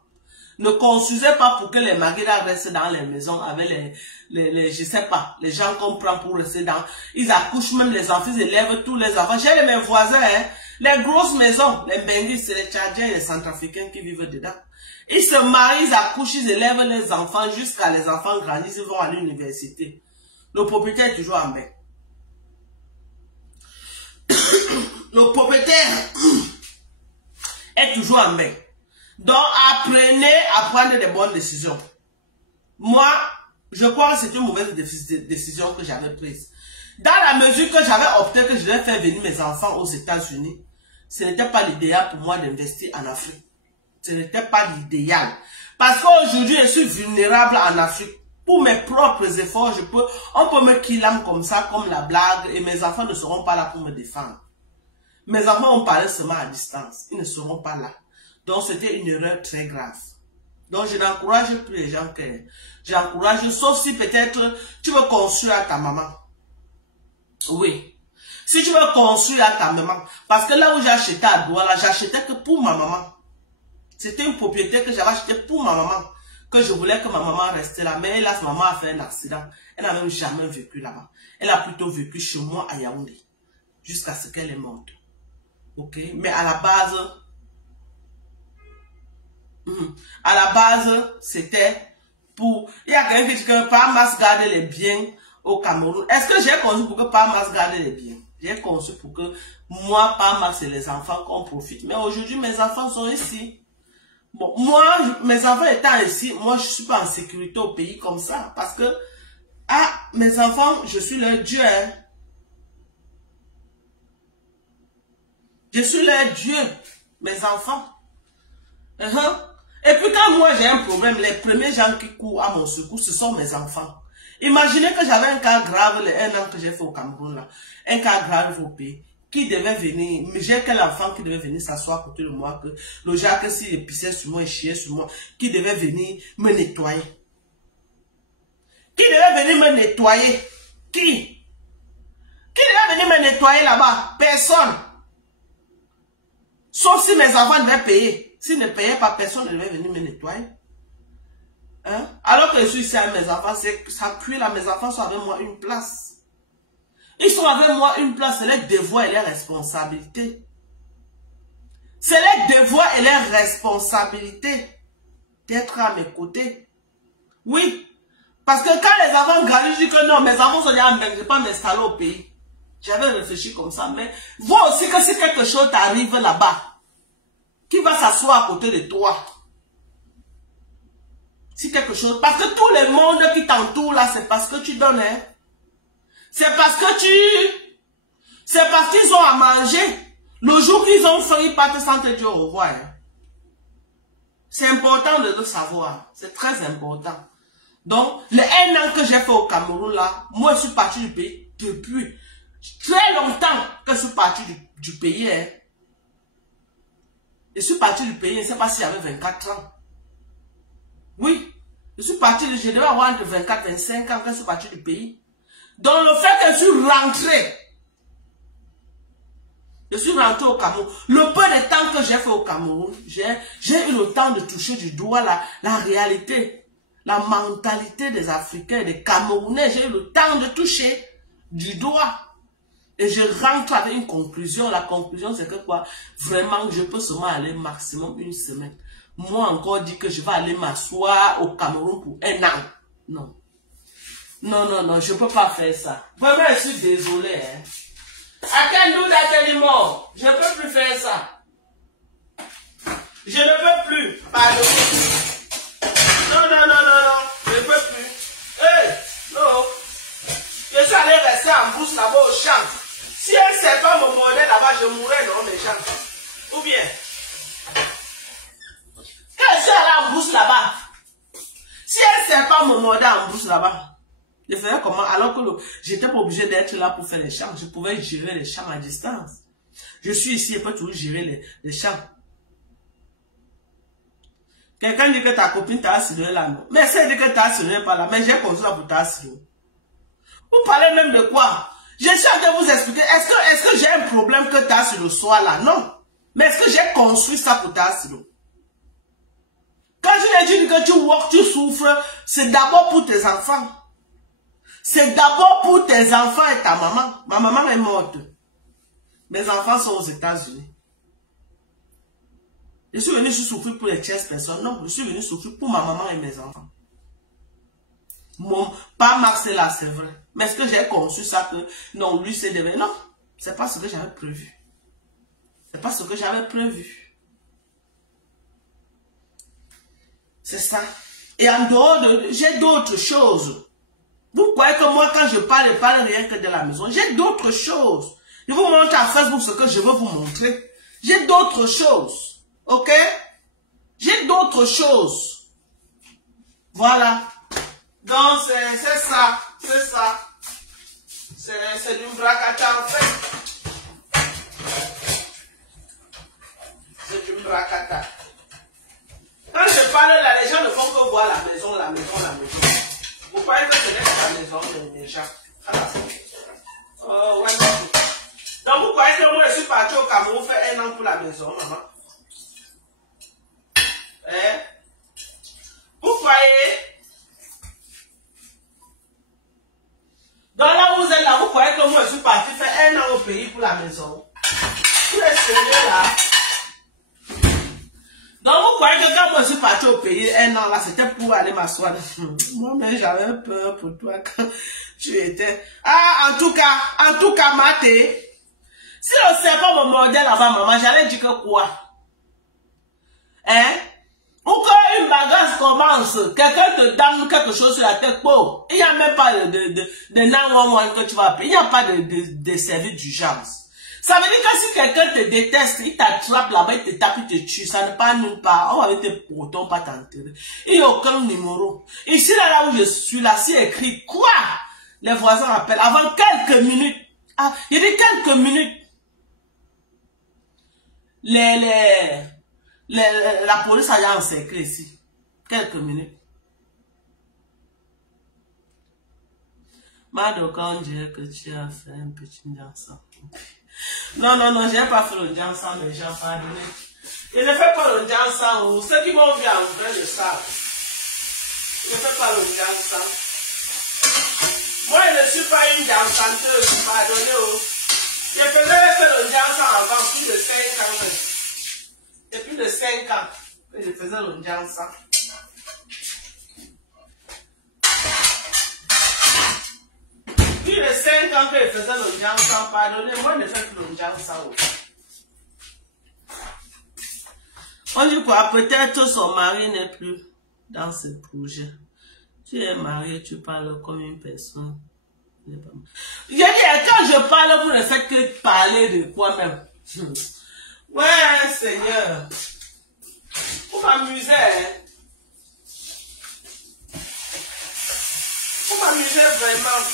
Ne construisez pas pour que les maris restent dans les maisons avec je sais pas, les gens qu'on prend pour rester dans. Ils accouchent même les enfants, ils élèvent tous les enfants. J'ai mes voisins, hein, les grosses maisons, les Benguis, c'est les Tchadiens et les Centrafricains qui vivent dedans. Ils se marient, ils accouchent, ils élèvent les enfants jusqu'à les enfants grandissent, ils vont à l'université. Le propriétaire est toujours en bain. Le propriétaire est toujours en bain. Donc, apprenez à prendre des bonnes décisions. Moi, je crois que c'est une mauvaise décision que j'avais prise. Dans la mesure que j'avais opté que je devais faire venir mes enfants aux États-Unis, ce n'était pas l'idéal pour moi d'investir en Afrique. Ce n'était pas l'idéal. Parce qu'aujourd'hui, je suis vulnérable en Afrique. Pour mes propres efforts, on peut me killer comme ça, comme la blague, et mes enfants ne seront pas là pour me défendre. Mes enfants ont parlé seulement à distance. Ils ne seront pas là. Donc, c'était une erreur très grave. Donc, je n'encourage plus les gens que... J'encourage, sauf si peut-être tu veux construire à ta maman. Oui. Si tu veux construire à ta maman. Parce que là où j'ai acheté à Douala, j'achetais que pour ma maman. C'était une propriété que j'avais achetée pour ma maman. Que je voulais que ma maman reste là. Mais là, sa maman a fait un accident. Elle n'a même jamais vécu là-bas. Elle a plutôt vécu chez moi à Yaoundé. Jusqu'à ce qu'elle est morte. Ok? Mais à la base, c'était pour... Il y a quelqu'un qui dit que Palmas garde les biens au Cameroun. Est-ce que j'ai conçu pour que Palmas garde les biens? J'ai conçu pour que moi, Palmas et les enfants qu'on profite. Mais aujourd'hui, mes enfants sont ici. Bon, moi, mes enfants étant ici, moi, je ne suis pas en sécurité au pays comme ça. Parce que, mes enfants, je suis leur Dieu. Hein. Je suis leur Dieu, mes enfants. Et puis quand moi j'ai un problème, les premiers gens qui courent à mon secours, ce sont mes enfants. Imaginez que j'avais un cas grave, un an que j'ai fait au Cameroun, là, un cas grave au pays, qui devait venir, mais j'ai quel enfant qui devait venir s'asseoir à côté de moi, que le Jacques, s'il pissait sur moi et chiait sur moi, qui devait venir me nettoyer. Qui devait venir me nettoyer? Qui devait venir me nettoyer là-bas? Personne. Sauf si mes enfants devaient payer. S'ils ne payaient pas, personne ne devait venir me nettoyer. Hein? Alors que je suis ici avec mes enfants, ça cuit là, mes enfants sont avec moi une place. Ils sont avec moi une place, c'est les devoirs et les responsabilités. C'est les devoirs et les responsabilités d'être à mes côtés. Oui. Parce que quand les enfants grandissent, je dis que non, mes enfants sont déjà en Belgique, je ne vais pas m'installer au pays. J'avais réfléchi comme ça, mais vois aussi que si quelque chose t'arrive là-bas, qui va s'asseoir à côté de toi? Si quelque chose... Parce que tout le monde qui t'entoure là, c'est parce que tu donnes. Hein? C'est parce que c'est parce qu'ils ont à manger. Le jour qu'ils ont faim, ils partent sans te dire au revoir. Hein? C'est important de le savoir. C'est très important. Donc, le 1 an que j'ai fait au Cameroun là, moi je suis parti du pays depuis très longtemps que je suis parti du pays. Hein? Je suis parti du pays, je ne sais pas si j'avais 24 ans. Oui, je devais avoir entre 24 et 25 ans quand je suis parti du pays. Donc le fait que je suis rentré au Cameroun, le peu de temps que j'ai fait au Cameroun, j'ai eu le temps de toucher du doigt la réalité, la mentalité des Africains, des Camerounais. J'ai eu le temps de toucher du doigt. Et je rentre avec une conclusion. La conclusion, c'est que quoi? Vraiment, je peux seulement aller maximum une semaine. Moi, encore dit que je vais aller m'asseoir au Cameroun pour 1 an. Non. Non, non, non, je ne peux pas faire ça. Vraiment, je suis désolé. Hein. À quel nous d'atelier, je ne peux plus faire ça. Je ne peux plus. Pardon. Non, non, non, non, non. Je ne peux plus. Hey, non. Je suis allé rester en brousse là-bas au champ. Si un serpent me mordait là-bas, je mourrais, non, mes gens. Ou bien, quand je suis allé en brousse là-bas, si un serpent me mordait en brousse là-bas, je faisais comment? Alors que j'étais pas obligé d'être là pour faire les champs. Je pouvais gérer les champs à distance. Je suis ici et peux toujours gérer les champs. Quelqu'un dit que ta copine t'a assuré là, non. Mais c'est dit que t'a assuré pas là. Mais j'ai construit pour t'assurer. Vous parlez même de quoi? Je suis en train de vous expliquer. Est-ce que j'ai un problème que tu as sur le soir là? Non. Mais est-ce que j'ai construit ça pour ta silo? Quand je l'ai dit que tu work, tu souffres, c'est d'abord pour tes enfants. C'est d'abord pour tes enfants et ta maman. Ma maman est morte. Mes enfants sont aux États-Unis. Je suis venu souffrir pour les 13 personnes. Non, je suis venu souffrir pour ma maman et mes enfants. Pas Marcella, c'est vrai. Mais est-ce que j'ai conçu ça que non, lui c'est devenu. Non, c'est pas ce que j'avais prévu. C'est pas ce que j'avais prévu. C'est ça. Et en dehors de... J'ai d'autres choses. Vous croyez que moi, quand je parle rien que de la maison. J'ai d'autres choses. Je vous montre à Facebook ce que je veux vous montrer. J'ai d'autres choses. Ok? J'ai d'autres choses. Voilà. Donc, c'est ça. C'est ça. C'est du bracata en fait. C'est du bracata. Quand je parle là, les gens ne font que voir la maison, la maison, la maison. Vous croyez que c'est la maison des gens? Oh, ouais. Donc, vous croyez que moi, je suis parti au Cameroun faire 1 an pour la maison, maman? Hein? Vous croyez? Donc là où vous êtes là, vous croyez que moi, je suis parti faire 1 an au pays pour la maison? Vous êtes sérieux là? Donc vous croyez que quand moi, je suis parti au pays 1 an là, c'était pour aller m'asseoir? Moi-même, j'avais peur pour toi quand tu étais... Ah, en tout cas, Maté, si le serpent me mordait là-bas, maman, j'allais dire que quoi? Hein? Ou quand une bagarre commence, quelqu'un te donne quelque chose sur la tête, bon, il n'y a même pas de 911 que tu vas appeler, il n'y a pas de service d'urgence. Ça veut dire que si quelqu'un te déteste, il t'attrape là-bas, il te tape, il te tue, ça ne part nulle part, on va avec tes protons pas t'enterrer. Il n'y a aucun numéro. Ici, là où je suis, là, c'est écrit quoi? Les voisins appellent avant quelques minutes. Ah, il y a quelques minutes. La police a encerclé ici. Quelques minutes. Mado, quand on dirait que tu as fait un petit dansant. Non, je n'ai pas fait le dansant, mais j'ai pas donné. Je ne fais pas le dansant. Ceux qui m'ont vu en vrai le savent. Je ne fais pas le dansant. Moi, je ne suis pas une dansanteuse, pardonnez. Je faisais le dansant avant plus de 5 ans. Et plus de 5 ans que je faisais le dansant. Plus de 5 ans que je faisais le dansant, pardonnez, moi je ne fais plus le dansant. On dit quoi? Peut-être son mari n'est plus dans ce projet. Tu es marié, tu parles comme une personne. Je dis, quand je parle, vous ne faites que parler de quoi même. Ouais, Seigneur. Pour m'amuser, hein. Pour m'amuser vraiment.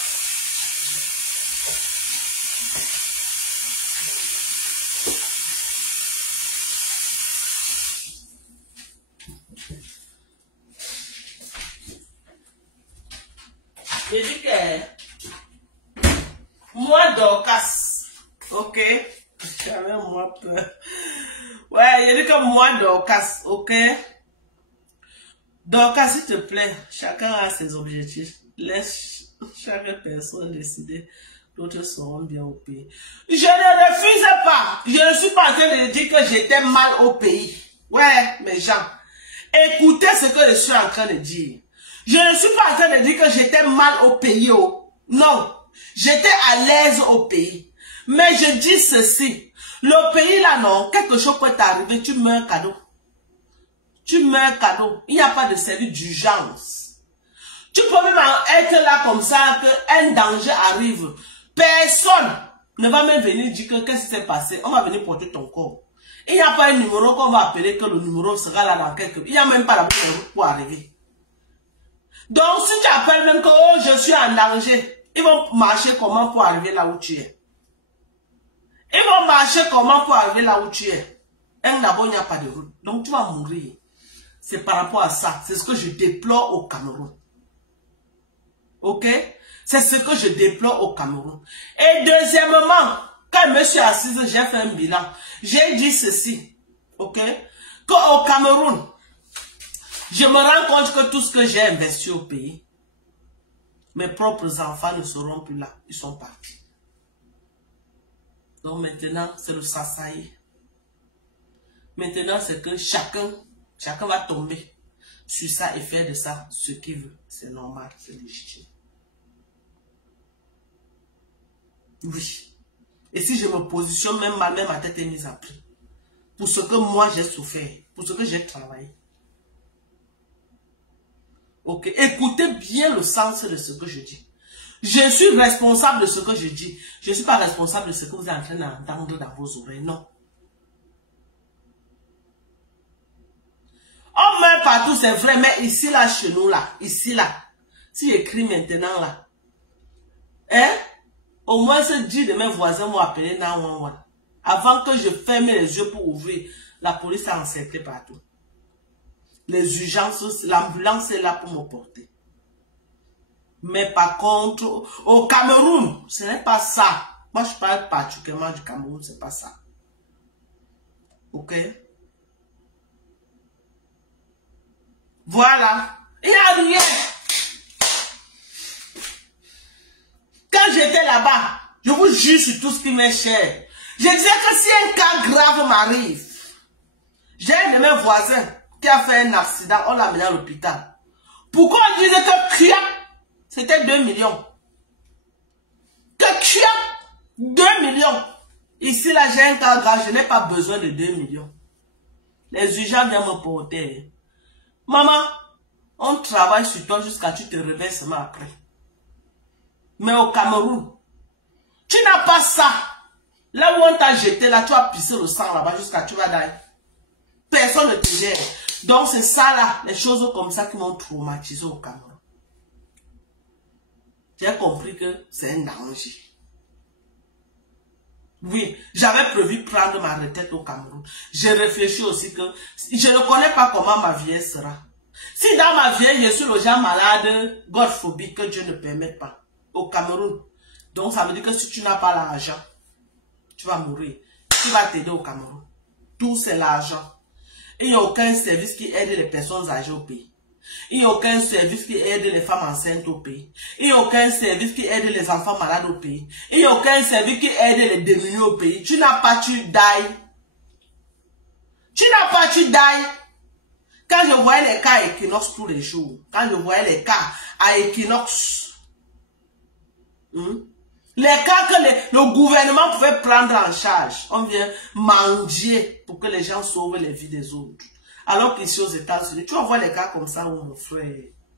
Je dis que moi, Dorcas, ok? J'avais moi peur. Ouais, je dis que moi, Dorcas, ok? Dorcas, s'il te plaît, chacun a ses objectifs. Laisse chaque personne décider. D'autres seront bien au pays. Je ne refuse pas. Je ne suis pas en train de dire que j'étais mal au pays. Ouais, mes gens. Écoutez ce que je suis en train de dire. Je ne suis pas en train de dire que j'étais mal au pays. Oh. Non. J'étais à l'aise au pays. Mais je dis ceci. Le pays là, non. Quelque chose peut t'arriver. Tu meurs cadeau. Tu meurs cadeau. Il n'y a pas de service d'urgence. Tu peux même être là comme ça, qu'un danger arrive. Personne ne va même venir dire que qu'est-ce qui s'est passé. On va venir porter ton corps. Il n'y a pas un numéro qu'on va appeler que le numéro sera là dans quelques... Il n'y a même pas la route pour arriver. Donc, si tu appelles même que oh, je suis en danger, ils vont marcher comment pour arriver là où tu es? Ils vont marcher comment pour arriver là où tu es? D'abord, il n'y a pas de route. Donc, tu vas mourir. C'est par rapport à ça. C'est ce que je déplore au Cameroun. Ok? C'est ce que je déplore au Cameroun. Et deuxièmement, quand je me suis assise, j'ai fait un bilan. J'ai dit ceci, ok? Qu'au Cameroun, je me rends compte que tout ce que j'ai investi au pays, mes propres enfants ne seront plus là. Ils sont partis. Donc maintenant, c'est le sasaï. Maintenant, c'est que chacun va tomber sur ça et faire de ça ce qu'il veut. C'est normal, c'est légitime. Oui. Et si je me positionne, même ma tête est mise à prix. Pour ce que moi j'ai souffert, pour ce que j'ai travaillé. Ok, écoutez bien le sens de ce que je dis. Je suis responsable de ce que je dis. Je ne suis pas responsable de ce que vous êtes en train d'entendre dans vos oreilles, non. On meurt partout, c'est vrai, mais ici, là, chez nous, là, ici, là, si j'écris maintenant, là, hein, au moins, ce 10 de mes voisins m'ont appelé 911. Avant que je ferme les yeux pour ouvrir, la police a encerclé partout. Les urgences, l'ambulance est là pour me porter. Mais par contre, au Cameroun, ce n'est pas ça. Moi, je parle particulièrement du Cameroun, c'est pas ça. Ok? Voilà. Il n'y a rien. Quand j'étais là-bas, je vous jure sur tout ce qui m'est cher. Je disais que si un cas grave m'arrive, j'ai un de mes voisins qui a fait un accident, on l'a mené à l'hôpital. Pourquoi on disait que c'était 2 millions? Que 2 millions. Ici, là, j'ai un cas grave, je n'ai pas besoin de 2 millions. Les urgences viennent me porter. Maman, on travaille sur toi jusqu'à ce que tu te réveilles seulement après. Mais au Cameroun, tu n'as pas ça. Là où on t'a jeté, là, tu as pissé le sang là-bas jusqu'à ce que tu vas d'ailleurs. Personne ne te gère. Donc c'est ça là, les choses comme ça qui m'ont traumatisé au Cameroun. J'ai compris que c'est un danger. Oui, j'avais prévu prendre ma retraite au Cameroun. J'ai réfléchi aussi que je ne connais pas comment ma vie sera. Si dans ma vie, je suis le genre malade, godphobique, que Dieu ne permet pas, au Cameroun. Donc ça veut dire que si tu n'as pas l'argent, tu vas mourir. Qui va t'aider au Cameroun? Tout c'est l'argent. Il n'y a aucun service qui aide les personnes âgées au pays. Il n'y a aucun service qui aide les femmes enceintes au pays. Il n'y a aucun service qui aide les enfants malades au pays. Il n'y a aucun service qui aide les démunis au pays. Tu n'as pas, tu die. Tu n'as pas, tu die. Quand je voyais les cas à Equinox tous les jours, quand je voyais les cas à Equinox, les cas que le gouvernement pouvait prendre en charge, on vient manger pour que les gens sauvent les vies des autres. Alors qu'ici aux États-Unis, tu vas voir les cas comme ça, où mon frère,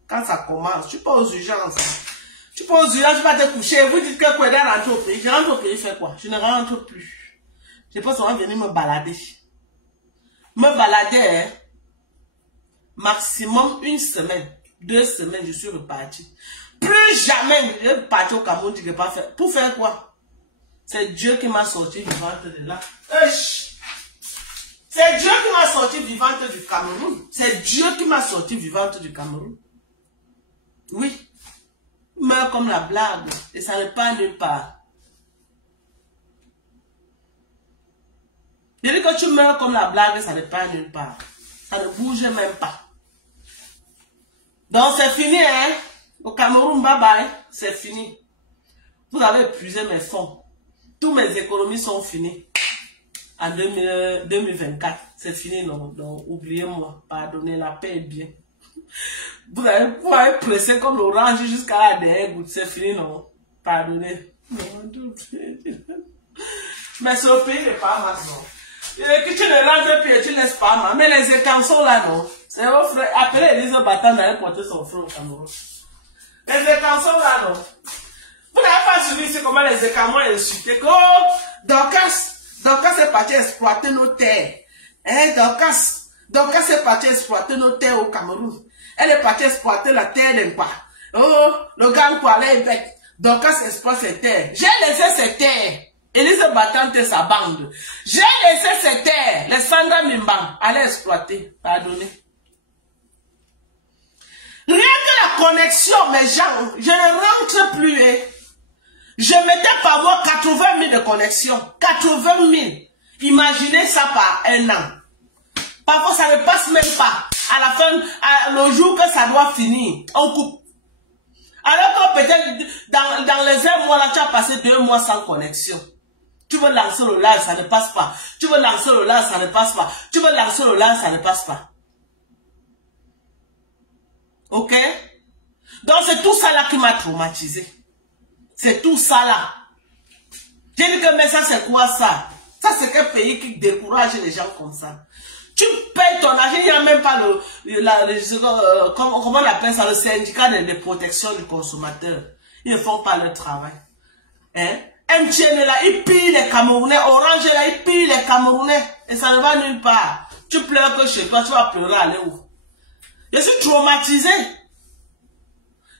quand ça commence, tu pas aux urgences. Tu pas aux urgences, tu vas te coucher, vous dites que quoi, rentre au pays. Je rentre au pays, fait quoi? Je ne rentre plus. Je pense qu'on va venir me balader. Me balader, hein? Maximum 1 semaine, 2 semaines, je suis reparti. Plus jamais je vais partir au Cameroun, tu ne peux pas faire. Pour faire quoi? C'est Dieu qui m'a sorti vivante de là. C'est Dieu qui m'a sorti vivante du Cameroun. C'est Dieu qui m'a sorti vivante du Cameroun. Oui. Meurs comme la blague. Et ça ne part nulle part. Je dis que tu meurs comme la blague, ça ne part nulle part. Ça ne bouge même pas. Donc c'est fini, hein? Au Cameroun, bye bye, c'est fini. Vous avez épuisé mes fonds. Tous mes économies sont finies. En 2024, c'est fini, non? Donc oubliez-moi, pardonnez, la paix est bien. Vous avez pressé comme l'orange jusqu'à la dernière goutte, c'est fini, non? Pardonnez. Mais ce pays n'est pas mal, non? Que tu ne rentres plus et tu laisses pas mal. Mais les écans sont là, non? C'est vos frères. Appelez Elise Batan d'aller porter son frère au Cameroun. Les écans sont là, non? Vous n'avez pas suivi ici comment les écans m'ont insulté. Que, oh, Dorcas est parti exploiter nos terres. Hein, Dorcas est parti exploiter nos terres au Cameroun. Elle est partie exploiter la terre d'un quoi. Oh, le gars quoi, allait bête. Dorcas exploite ses terres. J'ai laissé ses terres. Elise Batante et sa bande. J'ai laissé ces terres, les Sandra Mimban, aller exploiter. Pardonnez. Rien que la connexions, mes gens, je ne rentre plus. Hein. Je mettais par mois 80 000 de connexions. 80 000. Imaginez ça par un an. Parfois, ça ne passe même pas. À la fin, le jour que ça doit finir, on coupe. Alors que peut-être dans les 1 mois, là, tu as passé 2 mois sans connexion. Tu veux lancer le live, ça ne passe pas. Tu veux lancer le live, ça ne passe pas. Tu veux lancer le live, ça ne passe pas. Ok? Donc c'est tout ça là qui m'a traumatisé. C'est tout ça là. J'ai dit que mais ça c'est quoi ça? Ça c'est quel pays qui décourage les gens comme ça? Tu payes ton argent, il n'y a même pas comment on appelle ça, le syndicat de protection du consommateur. Ils ne font pas leur travail. Hein? MTN est là, il pille les Camerounais. Orange est là, il pille les Camerounais. Et ça ne va nulle part. Tu pleures que chez toi, tu vas pleurer aller où? Je suis traumatisé.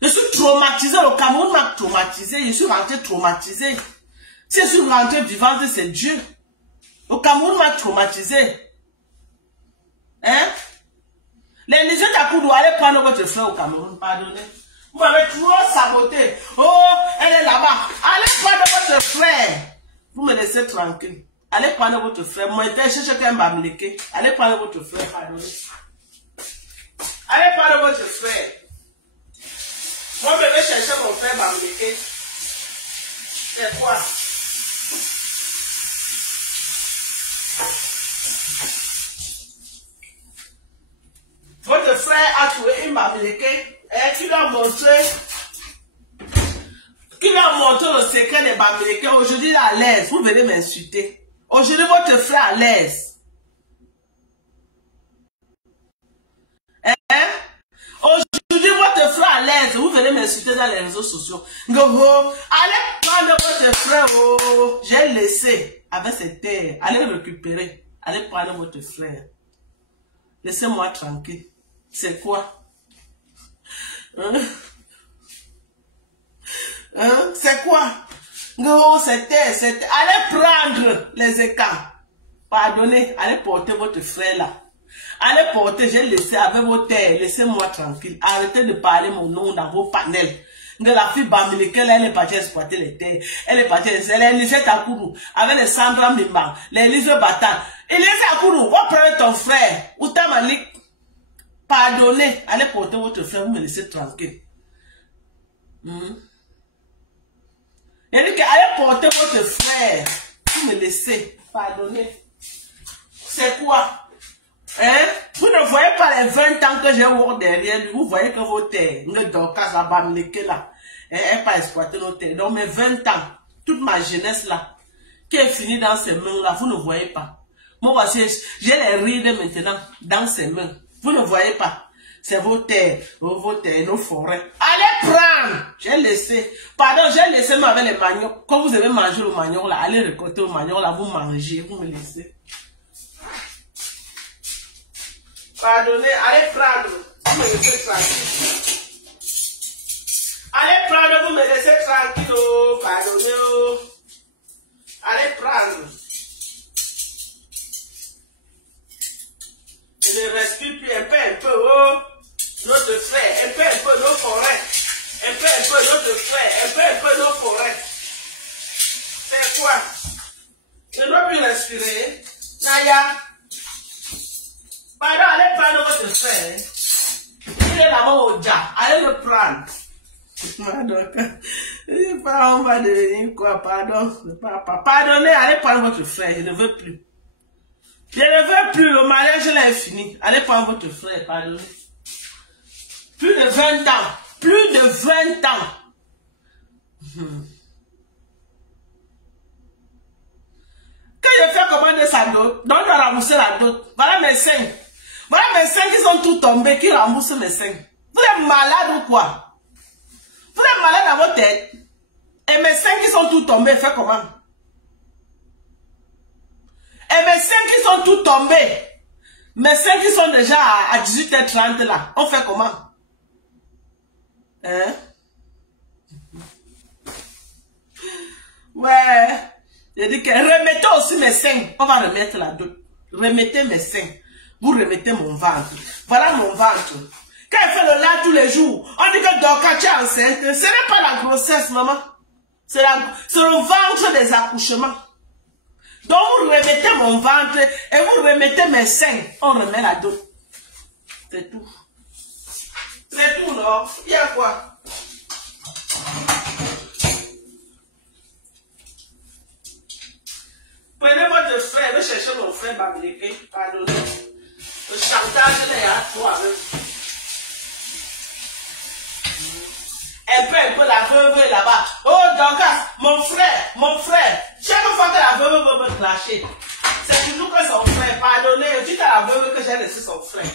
Je suis traumatisé. Le Cameroun m'a traumatisé. Je suis rentré traumatisé. Si je suis rentré vivante, c'est Dieu. Le Cameroun m'a traumatisé. Hein? Les Niger Takoudou, allez prendre votre frère au Cameroun, pardonnez. Vous m'avez trop saboté. Oh, elle est là-bas. Allez prendre votre frère. Vous me laissez tranquille. Allez prendre votre frère. Moi, je cherche qu'un bamileke. Allez prendre votre frère, pardonnez. Allez prendre votre frère. Moi, je vais chercher mon frère bamileke. C'est quoi? Votre frère a trouvé une bamileke et qui lui a montré le secret des bamileke. Aujourd'hui, il est à l'aise. Vous venez m'insulter. Aujourd'hui, votre frère est à l'aise. Hein? Aujourd'hui, votre frère est à l'aise. Vous venez m'insulter dans les réseaux sociaux. Allez prendre votre frère. Oh, j'ai laissé avec ses terres. Allez récupérer. Allez prendre votre frère. Laissez-moi tranquille. C'est quoi? Hein? C'est quoi? Non, c'était. Allez prendre les écarts. Pardonnez, allez porter votre frère là. Allez porter, j'ai laissé avec vos terres. Laissez-moi tranquille. Arrêtez de parler mon nom dans vos panels. La fille Bamileke, elle est partie exploiter les terres. Elle est partie, elle est Lise Takoudou, avec les Sandra Mimba, les Lise Batan. Et Lise Takoudou, va prendre ton frère. Ou ta Malik. Pardonnez, allez porter votre frère, vous me laissez tranquille. Il dit que allez porter votre frère, vous me laissez. Pardonnez. C'est quoi? Hein? Vous ne voyez pas les 20 ans que j'ai eu derrière lui, vous voyez que vos terres, elle n'a pas exploité nos terres. Donc mes 20 ans, toute ma jeunesse là, qui est finie dans ses mains là, vous ne voyez pas. Moi voici, j'ai les rides maintenant dans ses mains. Vous ne voyez pas. C'est vos terres, nos forêts. Allez prendre. J'ai laissé. Pardon, j'ai laissé moi avec les maniocs. Quand vous avez mangé le manioc là, allez récolter le manioc là, vous mangez, vous me laissez. Pardonnez, allez prendre. Vous me laissez tranquille. Allez prendre, vous me laissez tranquille. Oh, pardonnez. Oh. Allez prendre. Je ne respire plus un peu, oh, notre frère, un peu, nos forêts, un peu, notre frère, un peu, nos forêts. C'est quoi? Je ne dois plus respirer. Naya. Pardon, allez prendre votre frère. Il est là-bas au dia. Allez le prendre. On va devenir quoi? Pardon. Pardonnez, allez prendre votre frère. Je ne veux plus. Je ne veux plus, le mariage là est fini. Allez prendre votre frère, pardonnez. Plus de 20 ans. Plus de 20 ans. Quand je fais commander sa dot, donc je dois rembourser la dot. Voilà mes seins. Voilà mes seins qui sont tous tombés, qui remboursent mes seins. Vous êtes malade ou quoi? Vous êtes malade dans votre tête. Et mes seins qui sont tous tombés, fait comment? Et mes seins qui sont tous tombés, mes seins qui sont déjà à 18h30 là, on fait comment? Hein? Ouais. Je dis que remettez aussi mes seins. On va remettre la dot. Remettez mes seins. Vous remettez mon ventre. Voilà mon ventre. Quand elle fait le lait tous les jours, on dit que Dorcas, tu es enceinte. Ce n'est pas la grossesse, maman. C'est le ventre des accouchements. Donc vous remettez mon ventre et vous remettez mes seins. On remet la dot. C'est tout. C'est tout, non? Il y a quoi? Prenez votre frère, je chercher mon frère Babliqué. Pardonnez. Le chantage, il est à toi avec. Un peu la veuve est là-bas. Oh, Dorcas, mon frère. Chaque fois que la veuve veut me clasher, c'est toujours que son frère. Pardonnez, dites à la veuve que j'ai laissé son frère.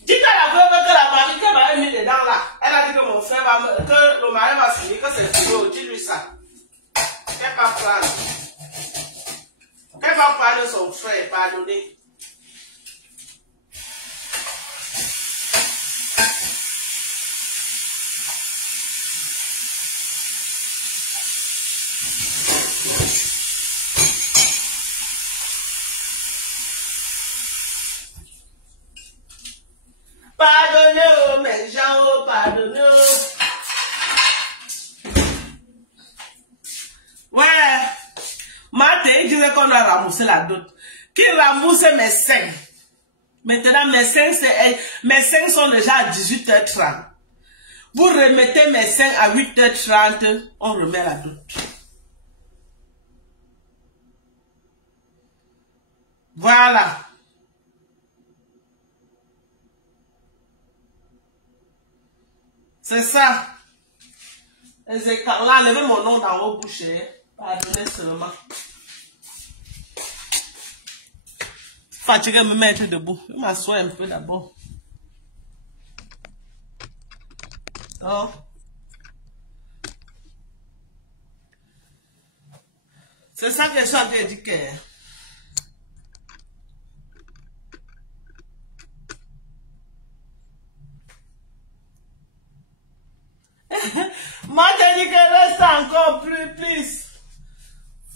Dites à la veuve que la mamie qui m'a mis dedans là, elle a dit que mon frère va que le mari va finir, que c'est fini. Dis-lui ça. Qu'elle va prendre. Qu'elle va prendre son frère, pardonnez. Pardonnez, mes gens, pardonnez. Ouais. Maté, je veux qu'on a remboursé la dot. Qui rembourse mes seins? Maintenant, mes seins sont déjà à 18h30. Vous remettez mes seins à 8h30, on remet la dot. Voilà. C'est ça. Les écarts là, levez mon nom dans vos bouches. Pardonnez seulement. Fatigué, me mettre debout. Je m'assois un peu d'abord. Oh. C'est ça que je suis en train de dire. Moi, je dis que reste encore plus.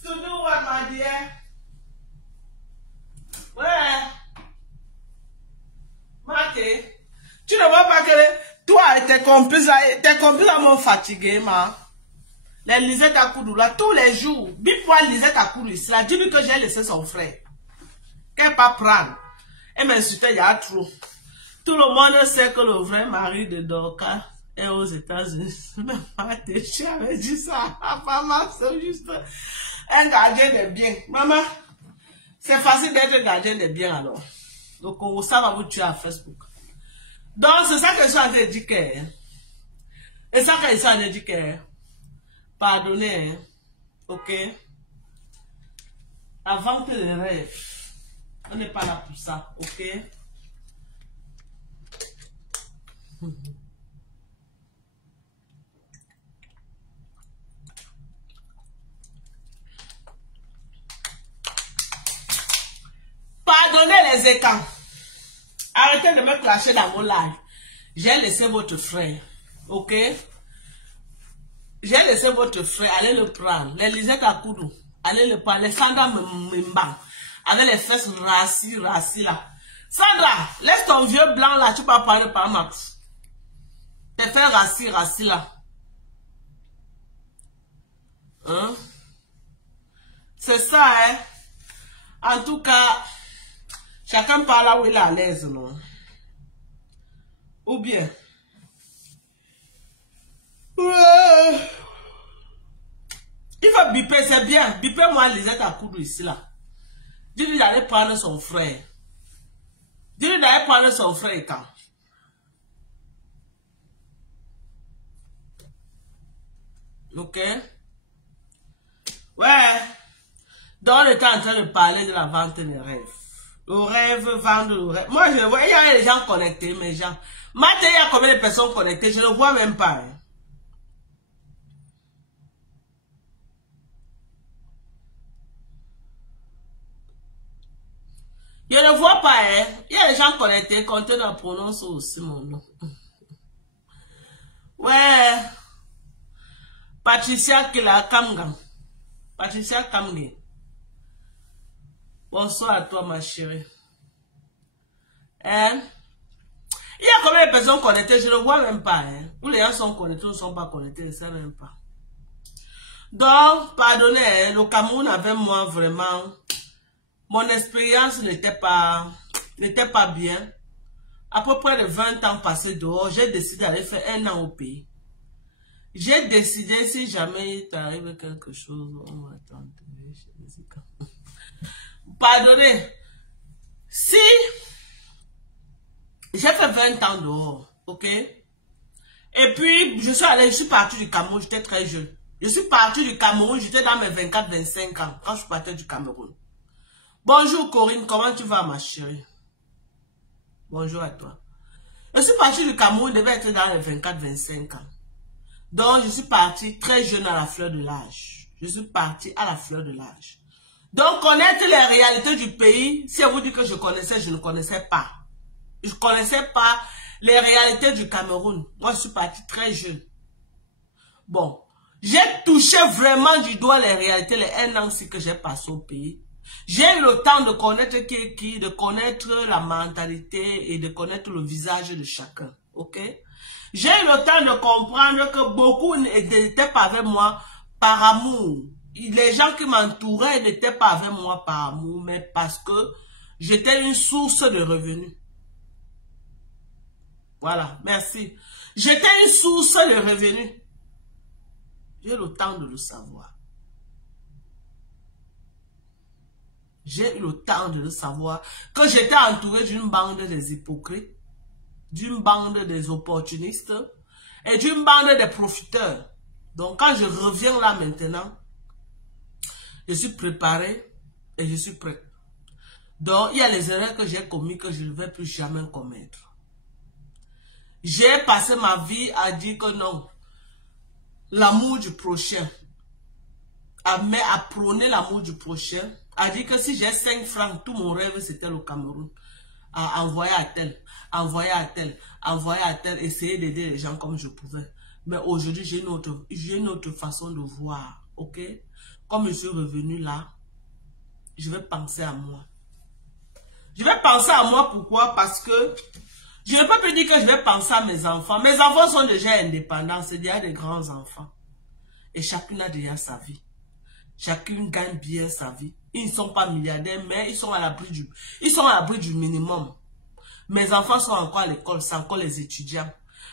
To do what, my dear? Ouais. Maté. Tu ne vois pas que toi et tes complices m'ont fatigué, ma. Les Lisette à Koudou, là, tous les jours. Bip-moi Lisette à Koudou ici, là. Dis-lui que j'ai laissé son frère. Qu'elle pas prendre. Elle m'insultait, il y a trop. Tout le monde sait que le vrai mari de Dorcas est aux États-Unis. Même pas tes chiens avaient dit ça. Maman, c'est juste un gardien de biens. Maman, c'est facile d'être gardien de biens alors. Donc, ça va vous tuer à Facebook. Donc, c'est ça que je suis en train de dire que. Et ça que je suis en train de dire que. Pardonnez, hein. Ok? Avant que les rêves. On n'est pas là pour ça, ok? Pardonnez les écans. Arrêtez de me clasher dans mon live. J'ai laissé votre frère, ok? J'ai laissé votre frère, allez le prendre. Les Lisette à Koudou, allez le prendre. Les Sandra Mbang, avec les fesses rassis là. Sandra, laisse ton vieux blanc là, tu peux parler par Max. Tes fesses rassis là. Hein? C'est ça, hein? En tout cas, chacun parle là où il est à l'aise, non? Ou bien? Il faut biper, c'est bien. Biper moi Lisette à Koudou ici là. Dis-lui d'aller prendre son frère. Dis-lui d'aller prendre son frère quand. Ok? Ouais. Donc, on était en train de parler de la vente des rêves. Le rêve, vendre le rêve. Moi, je vois, il y a les gens connectés, mes gens. Maintenant, il y a combien de personnes connectées? Je ne le vois même pas. Hein. Je ne vois pas, hein. Il y a des gens connectés, comptez dans prononce aussi mon nom. Ouais. Patricia Kila Kamgang. Patricia Kamgang. Bonsoir à toi, ma chérie. Hein? Il y a combien de personnes connectées? Je ne vois même pas. Hein? Où les gens sont connectés ou ne sont pas connectés, je ne sais même pas. Donc, pardonnez, le Cameroun avec moi, vraiment, mon expérience n'était pas bien. À peu près de 20 ans passés dehors, j'ai décidé d'aller faire 1 an au pays. J'ai décidé, si jamais il t'arrive quelque chose, on va attendre. Pardonnez, si j'ai fait 20 ans dehors, ok? Et puis, je suis parti du Cameroun, j'étais très jeune. Je suis parti du Cameroun, j'étais dans mes 24-25 ans, quand je suis parti du Cameroun. Bonjour Corinne, comment tu vas ma chérie? Bonjour à toi. Je suis parti du Cameroun, je devais être dans les 24-25 ans. Donc, je suis parti très jeune à la fleur de l'âge. Je suis parti à la fleur de l'âge. Donc, connaître les réalités du pays, si on vous dit que je connaissais, je ne connaissais pas. Je ne connaissais pas les réalités du Cameroun. Moi, je suis parti très jeune. Bon, j'ai touché vraiment du doigt les réalités, les 1 an que j'ai passé au pays. J'ai eu le temps de connaître qui, de connaître la mentalité et de connaître le visage de chacun. Ok? J'ai eu le temps de comprendre que beaucoup n'étaient pas avec moi par amour. Les gens qui m'entouraient n'étaient pas avec moi par amour, mais parce que j'étais une source de revenus. Voilà, merci. J'étais une source de revenus. J'ai le temps de le savoir. J'ai eu le temps de le savoir que j'étais entouré d'une bande des hypocrites, d'une bande des opportunistes et d'une bande des profiteurs. Donc quand je reviens là maintenant, je suis préparé et je suis prêt. Donc il y a les erreurs que j'ai commises que je ne vais plus jamais commettre. J'ai passé ma vie à dire que non, l'amour du prochain, à prôner l'amour du prochain, à dire que si j'ai 5 francs, tout mon rêve c'était le Cameroun. À envoyer à tel, envoyer à tel, envoyer à tel, essayer d'aider les gens comme je pouvais. Mais aujourd'hui, j'ai une autre façon de voir, ok? Comme je suis revenu là, je vais penser à moi. Je vais penser à moi, pourquoi? Parce que je ne peux plus dire que je vais penser à mes enfants. Mes enfants sont déjà indépendants, c'est déjà des grands enfants. Et chacune a déjà sa vie. Chacune gagne bien sa vie. Ils ne sont pas milliardaires, mais ils sont à l'abri du minimum. Mes enfants sont encore à l'école, c'est encore les étudiants.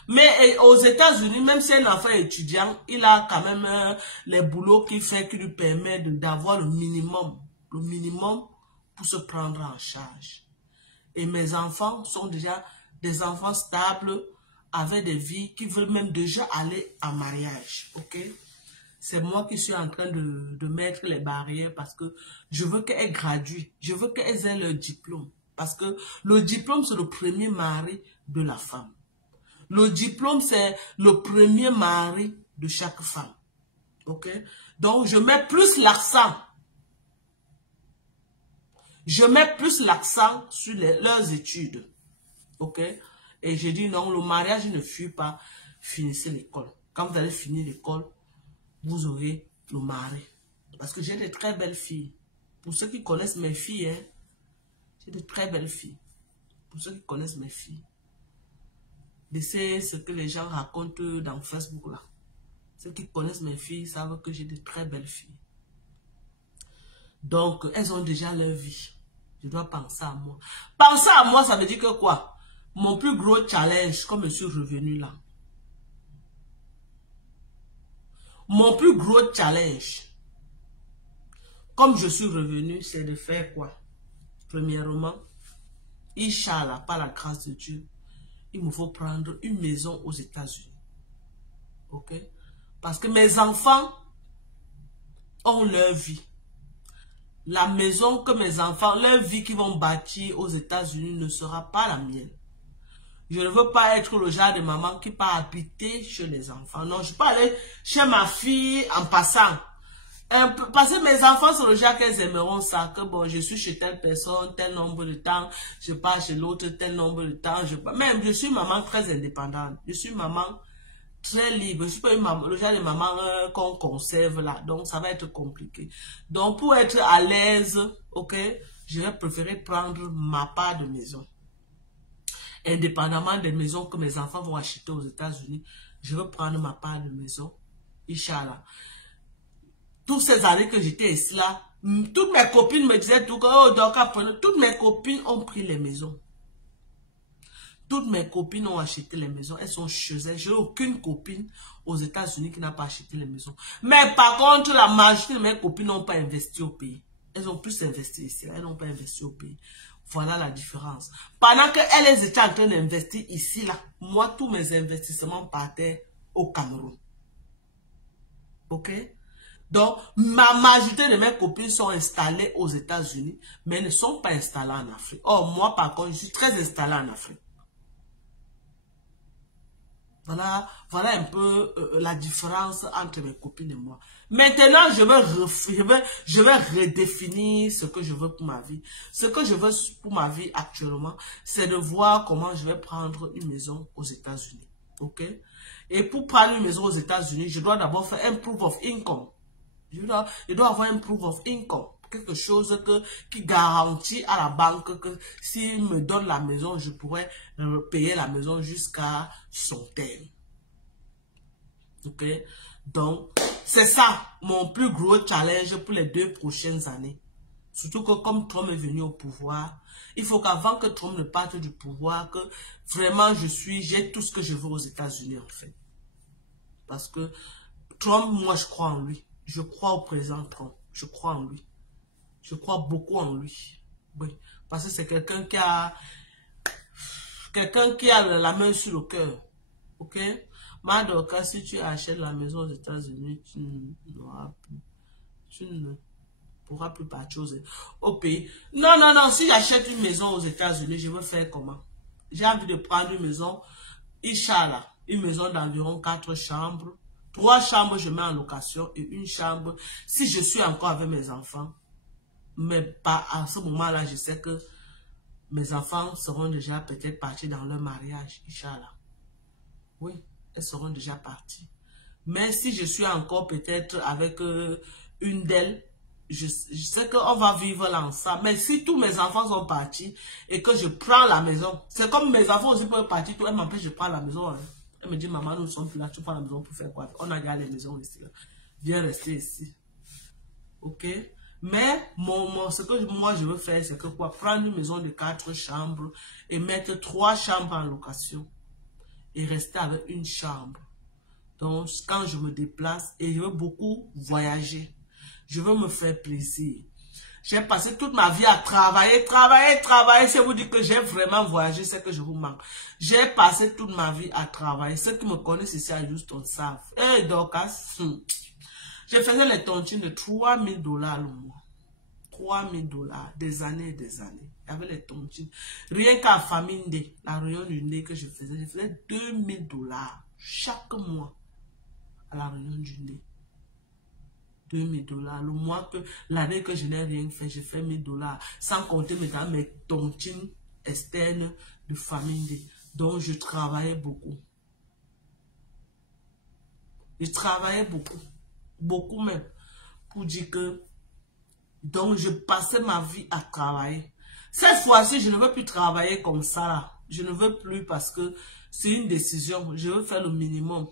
Mais aux États-Unis, même si un enfant est étudiant, il a quand même les boulots qui lui permettent d'avoir le minimum pour se prendre en charge. Et mes enfants sont déjà des enfants stables, avec des vies qui veulent même déjà aller en mariage, ok? C'est moi qui suis en train de mettre les barrières parce que je veux qu'elles graduent. Je veux qu'elles aient leur diplôme. Parce que le diplôme, c'est le premier mari de la femme. Le diplôme, c'est le premier mari de chaque femme. Ok? Donc, je mets plus l'accent. Je mets plus l'accent sur leurs études. Ok? Et je dis non, le mariage ne fuit pas. Finissez l'école. Quand vous allez finir l'école, vous aurez le mari. Parce que j'ai de très belles filles. Pour ceux qui connaissent mes filles, hein, j'ai de très belles filles. Pour ceux qui connaissent mes filles. C'est ce que les gens racontent dans Facebook là. Ceux qui connaissent mes filles savent que j'ai de très belles filles. Donc, elles ont déjà leur vie. Je dois penser à moi. Penser à moi, ça veut dire que quoi? Mon plus gros challenge, comme je suis revenu là. Mon plus gros challenge, comme je suis revenu, c'est de faire quoi? Premièrement, Inch'Allah, par la grâce de Dieu, il me faut prendre une maison aux États-Unis. Ok? Parce que mes enfants ont leur vie. La maison que mes enfants, leur vie qu'ils vont bâtir aux États-Unis ne sera pas la mienne. Je ne veux pas être le genre de maman qui part habiter chez les enfants. Non, je peux aller chez ma fille en passant. Parce que mes enfants sont le genre qu'elles aimeront ça. Que bon, je suis chez telle personne, tel nombre de temps. Je pars chez l'autre, tel nombre de temps. Même, je suis maman très indépendante. Je suis maman très libre. Je suis pas le genre de maman qu'on conserve là. Donc, ça va être compliqué. Donc, pour être à l'aise, ok, je vais préférer prendre ma part de maison. indépendamment des maisons que mes enfants vont acheter aux États-Unis, je veux prendre ma part de maison. Inch'Allah. Toutes ces années que j'étais ici là, toutes mes copines me disaient tout que, oh, donc apprenez, toutes mes copines ont pris les maisons. Toutes mes copines ont acheté les maisons. Elles sont chez elles. Je n'ai aucune copine aux États-Unis qui n'a pas acheté les maisons. Mais par contre, la majorité de mes copines n'ont pas investi au pays. Elles ont plus investi ici. Elles n'ont pas investi au pays. Voilà la différence. Pendant qu'elles étaient en train d'investir ici, là, moi, tous mes investissements partaient au Cameroun. Ok? Donc, ma majorité de mes copines sont installées aux États-Unis, mais ne sont pas installées en Afrique. Or, moi, par contre, je suis très installée en Afrique. Voilà un peu la différence entre mes copines et moi. Maintenant, je vais redéfinir ce que je veux pour ma vie. Ce que je veux pour ma vie actuellement, c'est de voir comment je vais prendre une maison aux États-Unis. Ok? Et pour prendre une maison aux États-Unis, je dois d'abord faire un proof of income. Je dois avoir un proof of income. Quelque chose qui garantit à la banque que s'il me donne la maison, je pourrais payer la maison jusqu'à son terme. Ok? Donc, c'est ça mon plus gros challenge pour les 2 prochaines années. Surtout que comme Trump est venu au pouvoir, il faut qu'avant que Trump ne parte du pouvoir, que vraiment j'ai tout ce que je veux aux États-Unis en fait. Parce que Trump, moi je crois en lui. Je crois au président Trump. Je crois en lui. Je crois beaucoup en lui. Oui. Parce que c'est quelqu'un qui a la main sur le cœur. Ok? Madoka, si tu achètes la maison aux États-Unis, tu ne pourras plus partir au pays. Non, non, non. Si j'achète une maison aux États-Unis, je veux faire comment? J'ai envie de prendre une maison, Inch'Allah, une maison d'environ 4 chambres. 3 chambres, je mets en location et une chambre, si je suis encore avec mes enfants. Mais pas à ce moment-là, je sais que mes enfants seront déjà peut-être partis dans leur mariage, Inch'Allah. Oui, elles seront déjà parties. Mais si je suis encore peut-être avec une d'elles, je sais qu'on va vivre là ensemble. Mais si tous mes enfants sont partis et que je prends la maison, c'est comme mes enfants aussi peuvent partir, tout, elles m'empêchent de prendre la maison. Hein. Elle me dit, maman, nous ne sommes plus là, tu prends la maison pour faire quoi? On a gardé les maisons ici. Là. Viens rester ici. Ok? Mais ce que moi je veux faire, c'est que quoi? Prendre une maison de 4 chambres et mettre 3 chambres en location. Et rester avec une chambre. Donc, quand je me déplace, et je veux beaucoup voyager. Je veux me faire plaisir. J'ai passé toute ma vie à travailler. Si vous dites que j'ai vraiment voyagé, c'est que je vous manque. J'ai passé toute ma vie à travailler. Ceux qui me connaissent ici à Houston savent. Et Dorcas, je faisais les tontines de $3 000 le mois. $3 000, des années et des années. Il y avait les tontines. Rien qu'à famille D, la réunion du nez que je faisais $2 000 chaque mois à la réunion du nez. $2 000. Le mois que, l'année que je n'ai rien fait, j'ai fait $1 000. Sans compter maintenant mes tontines externes de famille D. Donc je travaillais beaucoup. Je travaillais beaucoup. Beaucoup même. Pour dire que, donc je passais ma vie à travailler. Cette fois-ci, je ne veux plus travailler comme ça là. Je ne veux plus parce que c'est une décision. Je veux faire le minimum.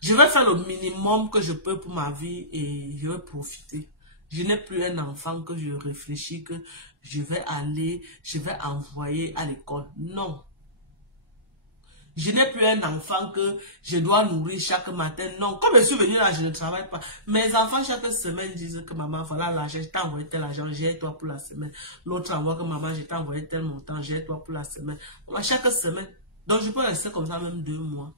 Je vais faire le minimum que je peux pour ma vie et je vais profiter. Je n'ai plus un enfant que je réfléchis que je vais envoyer à l'école. Non. Je n'ai plus un enfant que je dois nourrir chaque matin. Non, comme je suis venue là, je ne travaille pas. Mes enfants, chaque semaine, disent que maman, voilà l'argent, je t'ai envoyé tel argent, j'ai toi pour la semaine. L'autre envoie que maman, je t'ai envoyé tel montant, j'ai toi pour la semaine. Chaque semaine. Donc, je peux rester comme ça même 2 mois.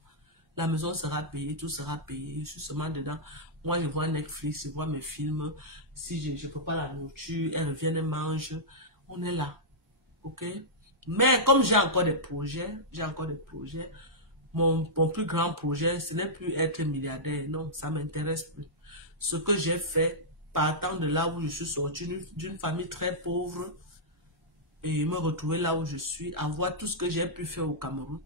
La maison sera payée, tout sera payé. Je suis seulement dedans. Moi, je vois Netflix, je vois mes films. Si je ne peux pas la nourriture, elle revient, elle mange. On est là. OK? Mais comme j'ai encore des projets, mon plus grand projet, ce n'est plus être milliardaire. Non, ça ne m'intéresse plus. Ce que j'ai fait, partant de là où je suis sorti, d'une famille très pauvre, et me retrouver là où je suis, avoir tout ce que j'ai pu faire au Cameroun,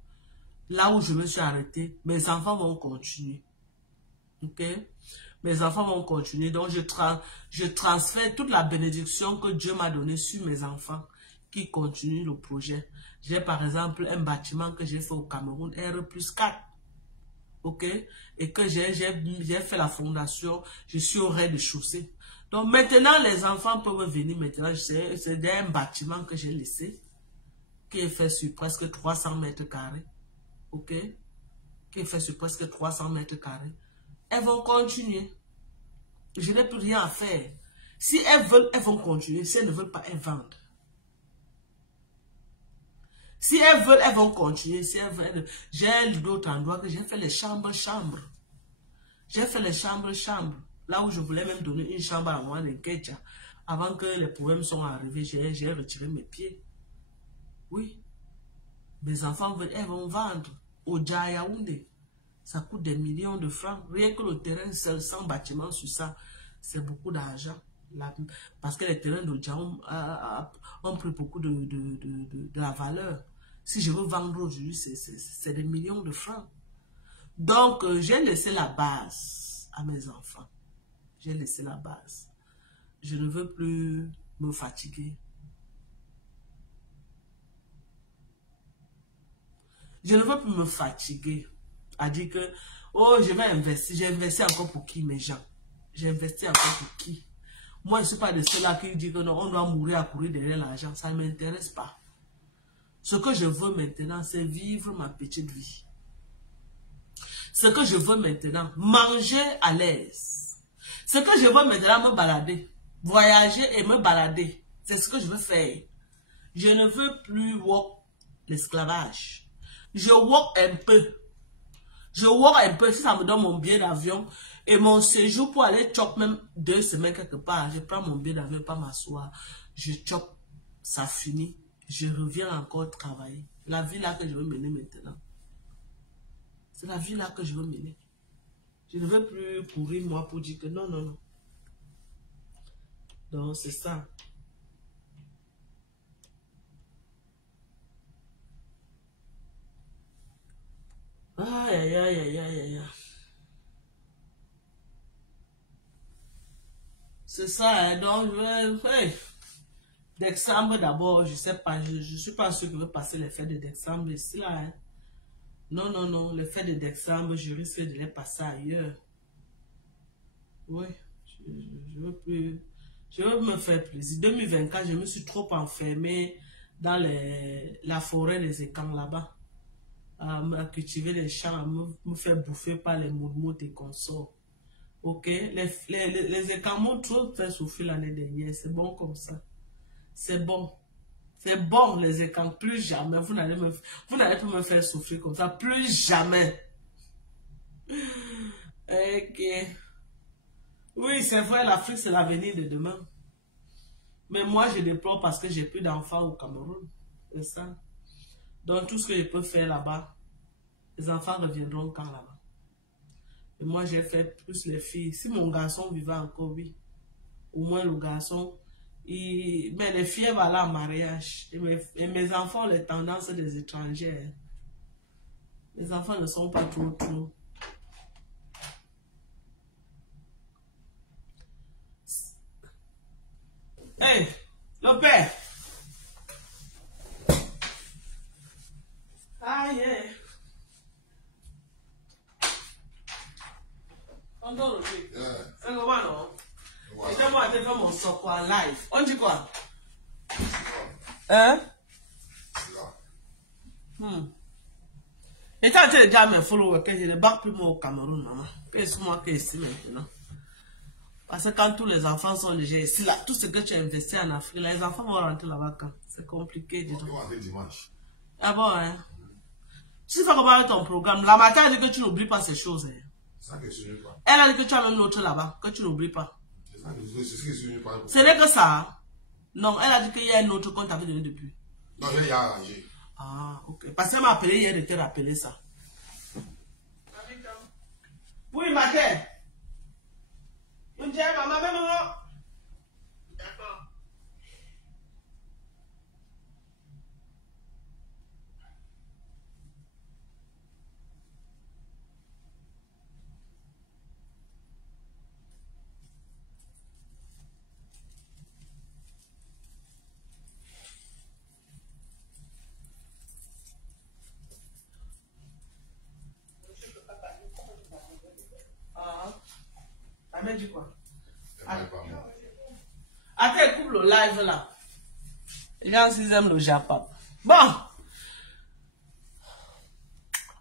là où je me suis arrêté, mes enfants vont continuer. Ok? Mes enfants vont continuer. Donc, je transfère toute la bénédiction que Dieu m'a donnée sur mes enfants, qui continuent le projet. J'ai par exemple un bâtiment que j'ai fait au Cameroun, R+4. Ok? Et que j'ai fait la fondation, je suis au rez-de-chaussée. Donc maintenant, les enfants peuvent venir maintenant. C'est un bâtiment que j'ai laissé, qui est fait sur presque 300 mètres carrés. Ok? Qui est fait sur presque 300 mètres carrés. Elles vont continuer. Je n'ai plus rien à faire. Si elles veulent, elles vont continuer. Si elles ne veulent pas, elles vendent. Si elles veulent, elles vont continuer. Si elles veulent, j'ai d'autres endroits que j'ai fait les chambres. J'ai fait les chambres. Là où je voulais même donner une chambre à moi, les Ketcha. Avant que les problèmes soient arrivés, j'ai retiré mes pieds. Oui. Mes enfants, elles vont vendre au Djayaoundé. Ça coûte des millions de francs. Rien que le terrain seul, sans bâtiment sur ça, c'est beaucoup d'argent. Parce que les terrains de Djayaoundé ont pris beaucoup de la valeur. Si je veux vendre aujourd'hui, c'est des millions de francs. Donc, j'ai laissé la base à mes enfants. J'ai laissé la base. Je ne veux plus me fatiguer. Je ne veux plus me fatiguer à dire que, oh, je vais investir. J'ai investi encore pour qui, mes gens? J'ai investi encore pour qui? Moi, je ne suis pas de ceux-là qui disent que non, on doit mourir à courir derrière l'argent. Ça ne m'intéresse pas. Ce que je veux maintenant, c'est vivre ma petite vie. Ce que je veux maintenant, manger à l'aise. Ce que je veux maintenant, me balader. Voyager et me balader. C'est ce que je veux faire. Je ne veux plus work l'esclavage. Je work un peu. Je work un peu. Si ça me donne mon billet d'avion et mon séjour pour aller chop même 2 semaines quelque part. Je prends mon billet d'avion, pas m'asseoir. Je chop. Ça finit. Je reviens encore travailler. La vie là que je veux mener maintenant. C'est la vie là que je veux mener. Je ne veux plus courir moi pour dire que non, non, non. Donc c'est ça. Aïe, aïe, aïe, aïe, aïe. C'est ça, hein. Donc hey. Décembre d'abord, je sais pas, je suis pas sûr que je vais passer les fêtes de décembre ici là. Hein. Non, non, non, les fêtes de décembre, je risque de les passer ailleurs. Oui, je veux plus, je veux me faire plaisir. 2024, je me suis trop enfermée dans la forêt des écangs là-bas. À cultiver les champs, à me faire bouffer par les moumoutes et consorts. Ok, les écangs m'ont trop fait souffrir l'année dernière, c'est bon comme ça. C'est bon. C'est bon, les écrans. Plus jamais. Vous n'allez plus me faire souffrir comme ça. Plus jamais. Ok. Oui, c'est vrai, l'Afrique, c'est l'avenir de demain. Mais moi, je déplore parce que j'ai plus d'enfants au Cameroun. C'est ça. Donc, tout ce que je peux faire là-bas, les enfants reviendront quand là-bas. Et moi, j'ai fait plus les filles. Si mon garçon vivait encore, oui. Au moins, le garçon... Mais les filles vont aller en mariage. Et mes enfants ont les tendances des étrangers. Les enfants ne sont pas trop. Hey, le père. Aïe. On dort aussi. C'est comment non? Et moi, je fais mon soco en live. On dit quoi? Hein? Et quand tu es déjà mes followers, que je ne bats plus moi au Cameroun, maman. C'est moi qui est ici maintenant. Parce que quand tous les enfants sont déjà ici, là, tout ce que tu as investi en Afrique, les enfants vont rentrer là-bas quand? C'est compliqué. On va aller dimanche. Ah bon, hein? Tu sais comment avec ton programme. La matin, elle dit que tu n'oublies pas ces choses. Hein? Ça que je ne pas. Elle a dit que tu as un autre là-bas, que tu n'oublies pas. C'est ce que je ne pas. Ce n'est que ça. Non, elle a dit qu'il y a un autre qu'on t'avait donné depuis. Non, je l'ai arrangé. Ah, ok. Parce qu'elle m'a appelé hier de te rappeler ça. Oui, ma tête. Une tête, maman, même. D'accord. elle dit quoi? Elle n'est pas moi. Attends, coupe le live là. Les gens, ils aiment le Japon. Bon.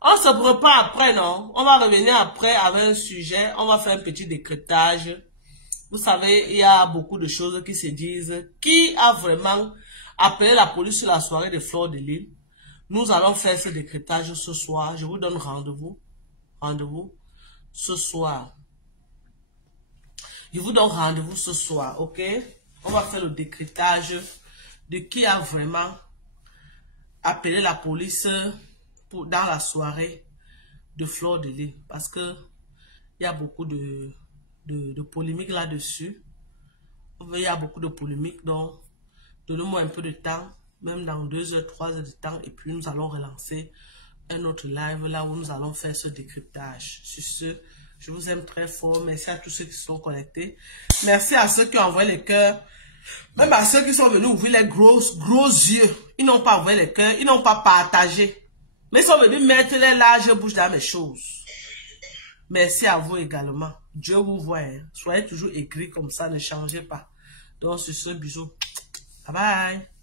On se prépare après, non? On va revenir après avec un sujet. On va faire un petit décryptage. Vous savez, il y a beaucoup de choses qui se disent. Qui a vraiment appelé la police sur la soirée de Fleur de Lys? Nous allons faire ce décryptage ce soir. Je vous donne rendez-vous. Rendez-vous ce soir. Je vous donne rendez-vous ce soir, ok? On va faire le décryptage de qui a vraiment appelé la police dans la soirée de Fleur de Lys. Parce que il y a beaucoup de polémiques là-dessus. Il y a beaucoup de polémiques, donc donnez-moi un peu de temps, même dans 2 heures, 3 heures de temps, et puis nous allons relancer un autre live là où nous allons faire ce décryptage. Sur ce, je vous aime très fort. Merci à tous ceux qui sont connectés. Merci à ceux qui ont envoyé les cœurs. Même à ceux qui sont venus ouvrir les gros yeux. Ils n'ont pas envoyé les cœurs, ils n'ont pas partagé. Mais ils sont venus mettre les larges bouches dans mes choses. Merci à vous également. Dieu vous voit. Hein. Soyez toujours écrits comme ça, ne changez pas. Donc, sur ce, bisous. Bye bye.